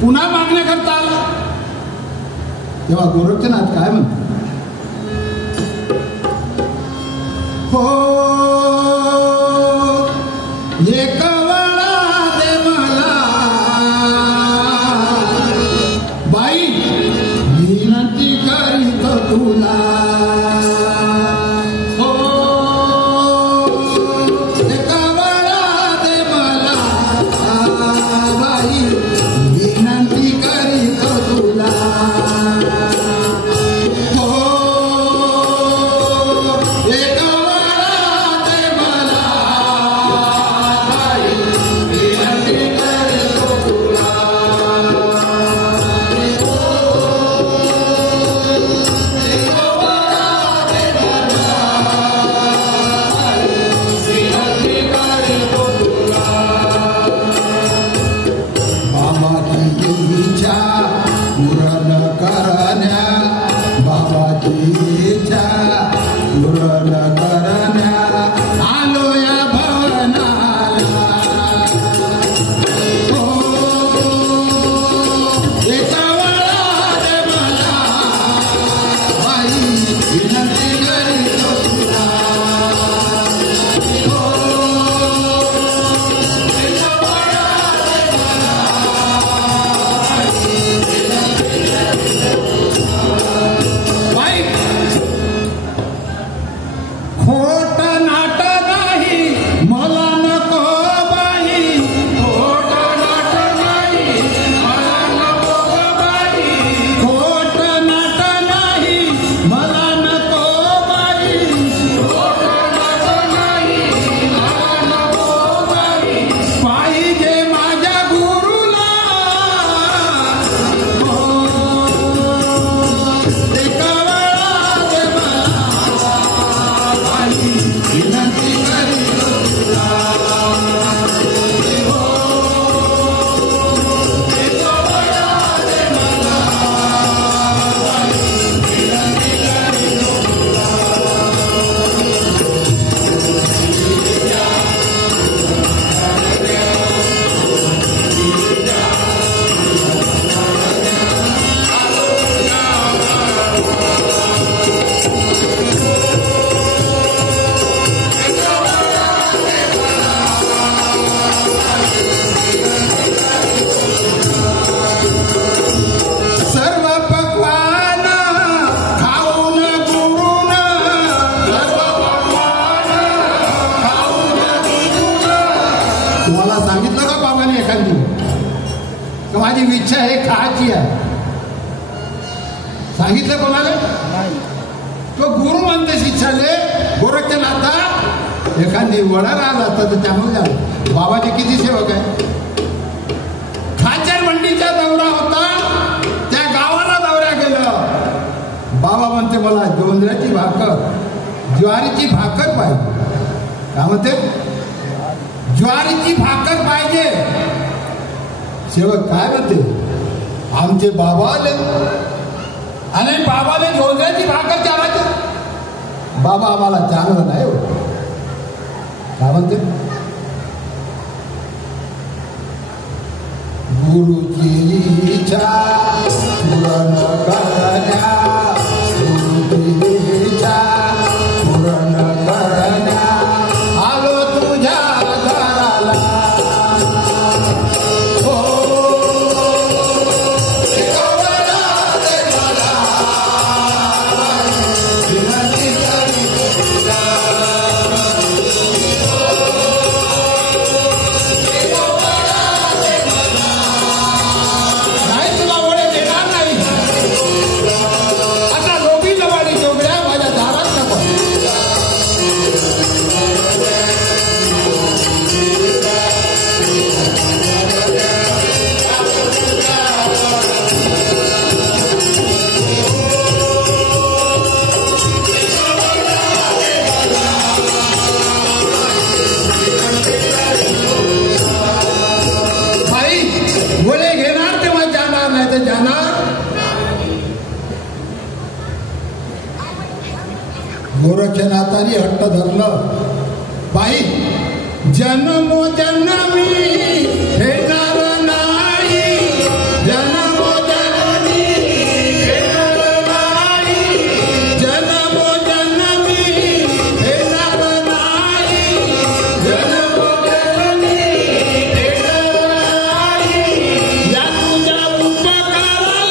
पुन्हा मागण्याकरता आला. तेव्हा गोरक्षनाथ काय म्हणतो? हो एक वळा दे मला बाई, विनंती करीत तुला. एक वळा तर माझी इच्छा हे खायची आहे. सांगितलं कोणाला? तो गुरु म्हणतेस इच्छाले गोरक्षनाथा एखादी वडा राहिला असता तर त्यामुळे झालं. बाबाचे किती सेवक आहे. खाचर मंडीचा दौरा होता, त्या गावाला दौऱ्या गेलं. बाबा म्हणते मला जोंधळ्याची भाकर ज्वारीची भाकर पाहिजे. काय म्हणते? ज्वारीची भाकर पाहिजे. सेवक काय म्हणते? आमचे बाबा आले आणि बाबाने जोंधळ्याची भाकर चालायचं. बाबा आम्हाला चालवलं नाही हो. काय म्हणते? गुरुची इच्छा पूर्ण करण्या, गुरुची इच्छा पूर्ण करण्या आलो तुझ्या घराला. गोरक्षनाथाने हट्ट धरलं. बाई जन्मोजन्मी फेडणार नाही, जन्मोजन्मी फेडणार नाही, जन्मोजन्मी फेडणार नाही, जन्मोजन्मी फेडणार नाही. या तुझ्या उपकाराला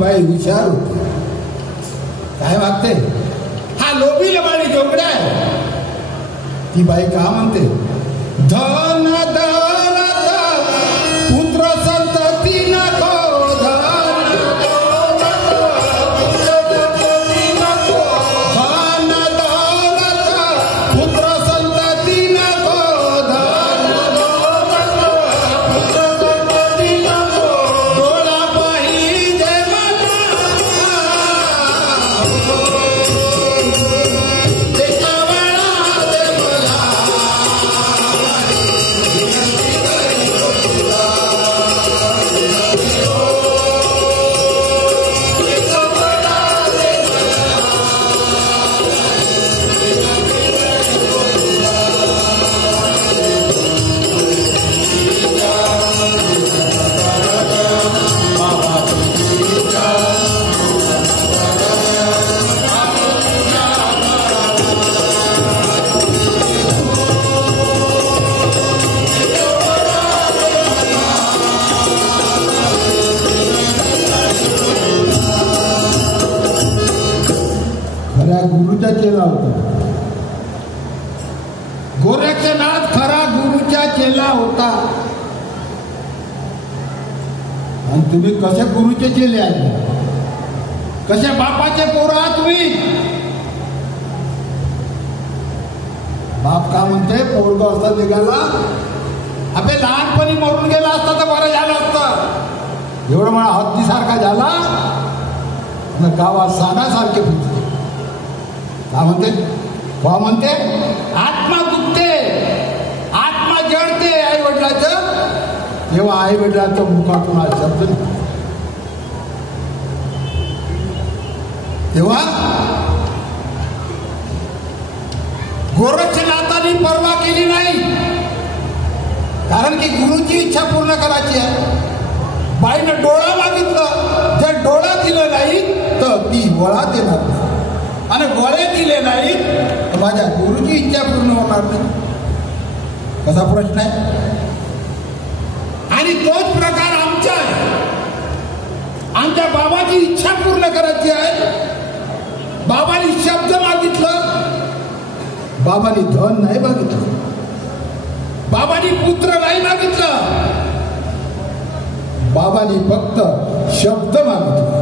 बाई हुशार होती. काय वागते? हा लोभी लबाडी जोगडा आहे. ती बाई का म्हणते? धन दौलत पुत्र संतती नको, धन दौलत पुत्र संतती नको, धन पुत्र संतती नको. डोळा पाहिजे गुरुचा चेला होता. गोरक्षनाथ खरा गुरुचा चेला होता. आणि तुम्ही कसे गुरुचे चेले आहेत? कसे बापाचे पोरं आहात तुम्ही? बाप का म्हणते? पोरग असता निघाला, आपले लहानपणी मरून गेला असता तर बरं झालं असतं. एवढं मला हत्तीसारखा झाला, गावात सागासारखे फिरते. काय म्हणते? वा म्हणते आत्मा दुखते, आत्मा जळते आई वडिलाचं, तेव्हा आई वडिलाचं मुखातून हा शब्द नाही. तेव्हा गोरक्षनाथांनी पर्वा केली नाही, कारण की गुरुची इच्छा पूर्ण करायची आहे. बाईनं डोळा मागितलं, जर डोळा दिलं नाही तर ती वळा देणार नाही, आणि वळे दिले नाही तर माझ्या गुरुची इच्छा पूर्ण होणार नाही. कसा प्रश्न आहे? आणि तोच प्रकार आमचा आहे. आमच्या बाबाची इच्छा पूर्ण करायची आहे. बाबांनी शब्द मागितलं, बाबांनी धन नाही मागितलं, बाबांनी पुत्र नाही मागितलं, बाबांनी फक्त शब्द मागितला.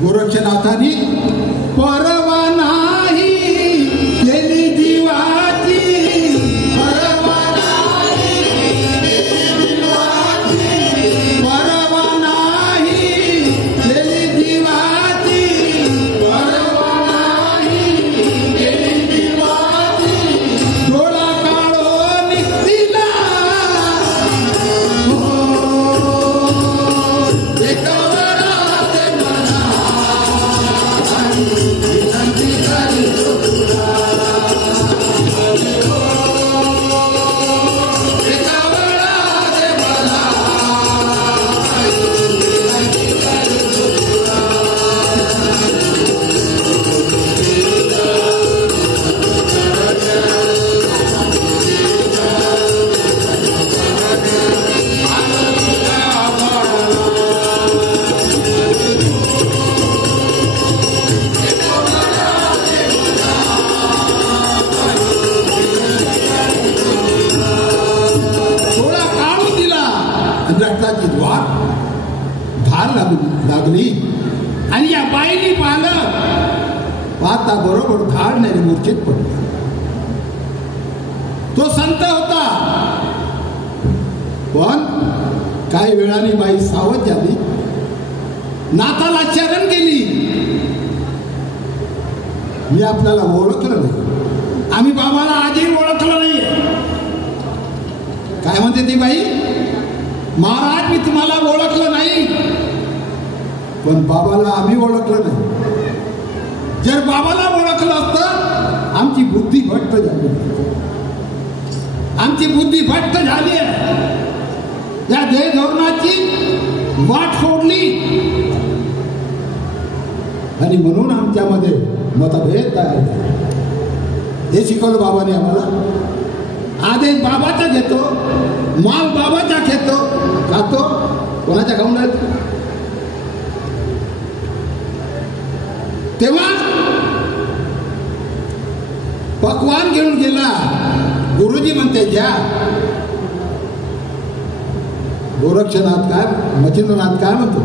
गोरक्षनाथांनी परवा नाही केली जीवाची, परवा नाही केली जीवाची, परवा नाही केली जीवाची, परवा नाही केली जीवाची, डोळा काढून निघतीला लागली. आणि या बाईनी पाहिलं, पाहता बरोबर धाड नाही मूर्छेत पडला. तो संत होता, पण काही वेळाने बाई सावध झाली, नाथाला शरण केली. मी आपल्याला ओळखलं नाही, आम्ही बाबाला आजही ओळखलं नाही. काय म्हणते ती बाई? महाराज मी तुम्हाला ओळखलं नाही, पण बाबाला आम्ही ओळखलं नाही. जर बाबाला ओळखलं असतं आमची बुद्धी भट्ट झाली, आमची बुद्धी भट्ट झाली आहे. या देह धोरणाची वाट सोडली, आणि म्हणून आमच्यामध्ये मतभेद तयार झाले. हे शिकवलं बाबाने आम्हाला. आदेश बाबाचा घेतो, माल बाबाचा घेतो, खातो, कोणाच्या खाऊन राहतो. तेव्हा पकवान घेऊन गेला. गुरुजी म्हणते घ्या. गोरक्षनाथ काय, मच्छिंद्रनाथ काय म्हणतो,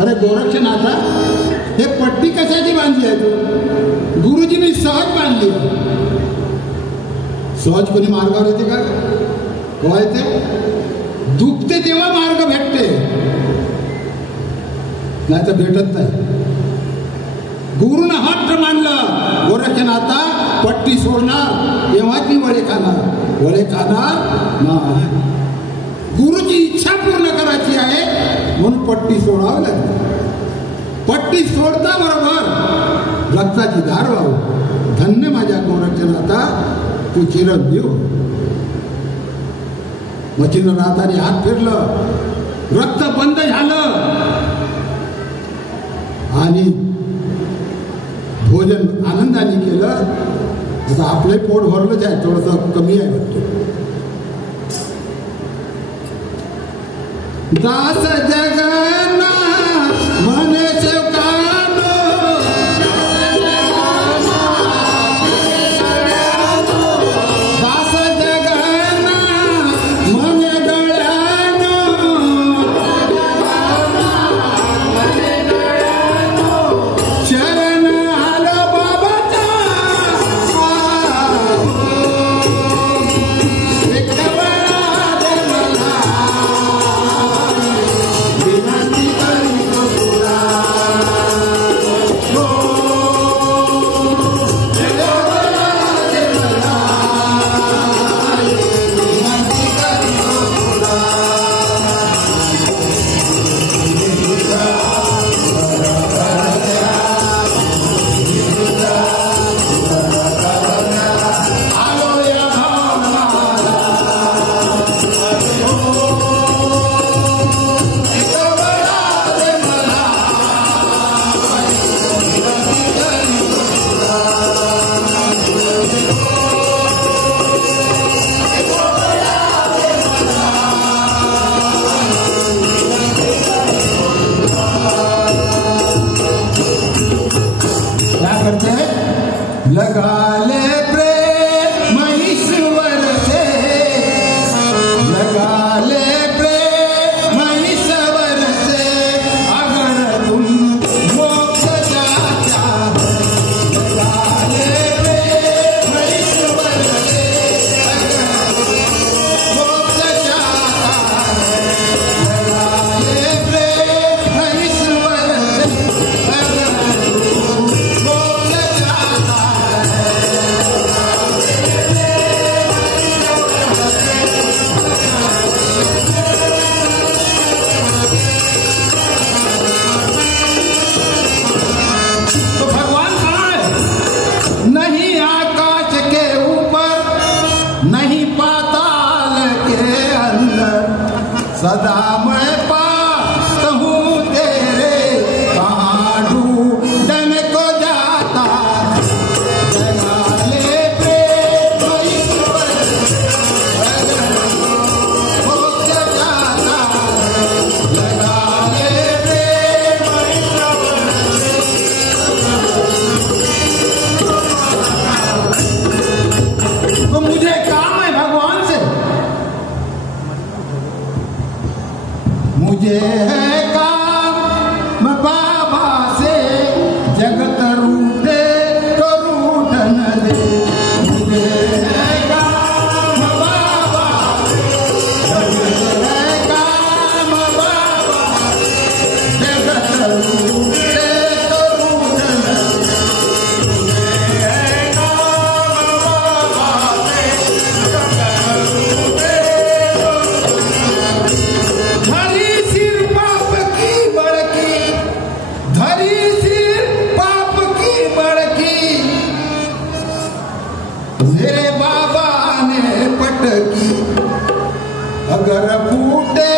अरे गोरक्षनाथा हे पट्टी कशाची बांधली आहे तू? गुरुजींनी सहज बांधली. सहज कोणी मार्गावर येते का? हो येते. दुखते तेव्हा मार्ग भेटते, नाही तर भेटत नाही. गुरुनं हट्ट मानलं, गोरक्षनाथा पट्टी सोडणार तेव्हाच मी वळे खाणार, वळे खाणार नाही. गुरुची इच्छा पूर्ण करायची आहे म्हणून पट्टी सोडावी लागते. पट्टी सोडता बरोबर रक्ताची धार व्हावं. धन्य माझ्या गोरक्षनाथा, तू चिरंजीव. मच्छिंद्रनाथाने हात फिरलं, रक्त बंद झालं, आणि भोजन आनंदाने केलं. आता आपले पोट भरलंच आहे, थोडंसं कमी आहे वाटतं. दास जगन्नाथ म्हणे सेवकानो, दास जगन्नाथ म्हणे गळ्यानो, शरण आलो बाबाचा. सदा मैं पास हूँ तेरे, कहाँ ढूंढन को जाता जगा ले प्रेम ईश्वर, हो के जाता जगा ले प्रेम ईश्वर। तो मुझे काम है भगवान से, मुझे है काम बाबा से, जगत रूठे तो रूठन दे। मुझे है काम बाबा से, मुझे है काम बाबा से, जगत रूठे तो रूठन दे। मुझे है काम बाबा से, जगत रूठे तो धरी सिर पाप की बड़की, धरी सिर पाप की बड़की, मेरे बाबा ने पटकी। अगर फूटे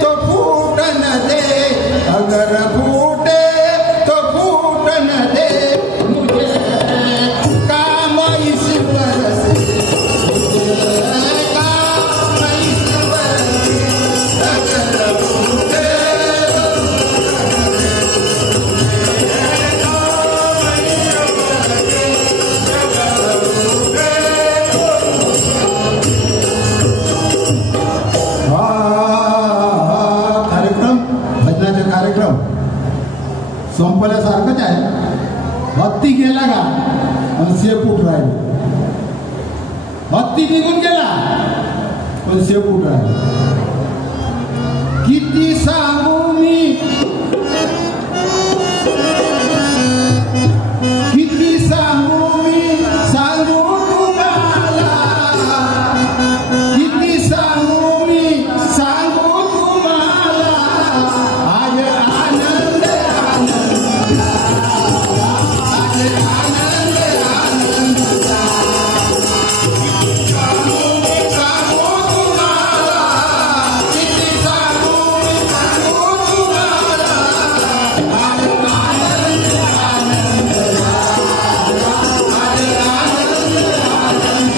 तो फूटन दे, अगर फूटे तो फूटन दे। मुझे काम ईश्वर से, मुझे काम ईश्वर से, अगर फूटे तो कार्यक्रम, भजनाचे कार्यक्रम संपल्यासारखंच आहे. हत्ती गेला का आणि शेपूट राहिले, हत्ती निघून गेला पण शेपूट राहिले. किती सांगू मी, किती सांगू मी, सांगू तुम्हाला, किती सांगू मी, सांगू तुम्हाला. आज आनंद आनंद, आज आनंद आनंद, सांगू तुम्हाला, किती सांगू मी, सांगू तुम्हाला. आज आनंद आनंद, आज आनंद आनंद.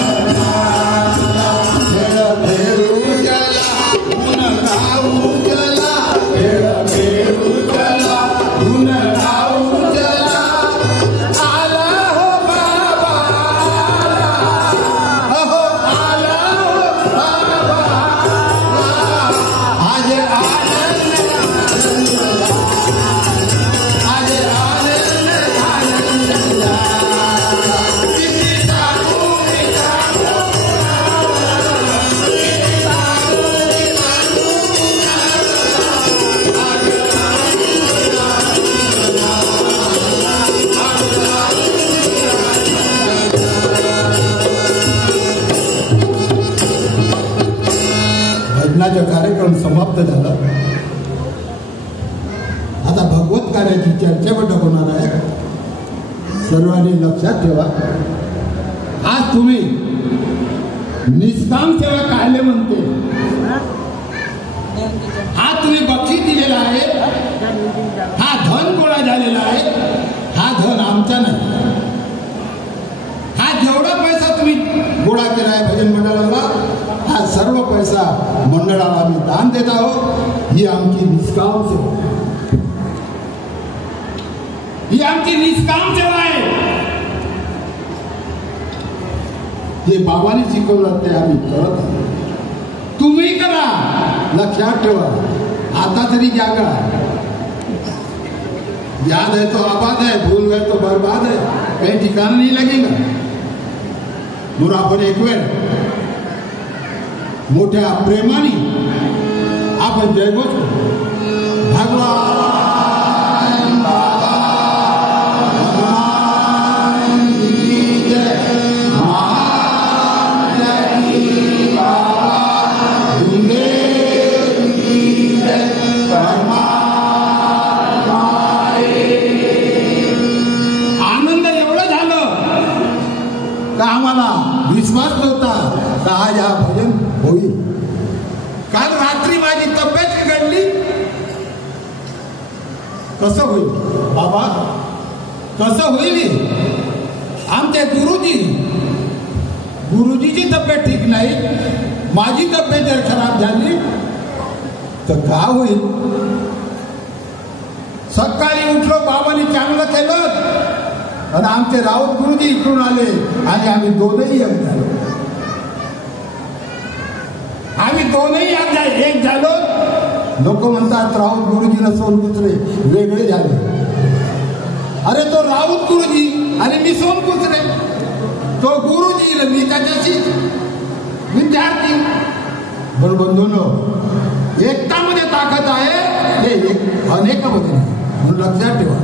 खेळ खेळू चला, गुण गाऊ चला, खेळ खेळू चला, गुण गाऊ चला. आला हो बाबा, अहो आला हो बाबा. आज आनंद आनंद, आज आनंद आनंद. किती सांगू मी, सांगू भजनाचा कार्यक्रम समाप्त झाला. आता भगवत कार्याची चर्चा बटक होणार आहे. सर्वांनी लक्षात ठेवा, आज तुम्ही निष्काम सेवा काढले म्हणते. हा तुम्ही बक्षीस दिलेला आहे, हा धन गोळा झालेला आहे. हा धन आमचा नाही. हा जेवढा पैसा तुम्ही गोळा केला आहे भजन मंडळाला, हा सर्व पैसा मंडळाला आम्ही दान देत आहोत. ही आमची निष्काम सेवा, ही आमची निष्काम सेवा आहे. जे बाबांनी शिकवलं ते आम्ही करत आहोत. तुम्ही करा. लक्षात ठेवा, आता तरी जागा. याद है तो आबाद है, भूल गए तो बर्बाद है. काही ठिकाण नाही लगेगा. म्हणून आपण एक वेळ मोठ्या प्रेमाने आपण जयघोष करू. भगवान बाबा भगवान की जय, महारानी बाबा दुंदेव की जय, परमात्मा. आनंद एवढं झालं का आम्हाला विश्वास नव्हता का आज हा भजन होईल. काल रात्री माझी तब्येत कसं होईल बाबा, कसं होईल? आमचे गुरुजीची तब्येत ठीक नाही, माझी तब्येत जर खराब झाली तर का होईल? सकाळी उठलो, बाबांनी चांगलं केलं आणि आमचे राऊत गुरुजी इकडून आले आणि आम्ही दोनही एक झालो. एक झालो. लोक म्हणतात राऊत गुरुजी न सोनकुसरे वेगळे झाले. अरे तो राऊत गुरुजी आणि मी सोनकुसरे, तो गुरुजी मी त्याच्याशी विद्यार्थी. पण बंधूंनो, एकतामध्ये ताकद आहे, हे अनेकामध्ये नाही, म्हणून लक्षात ठेवा.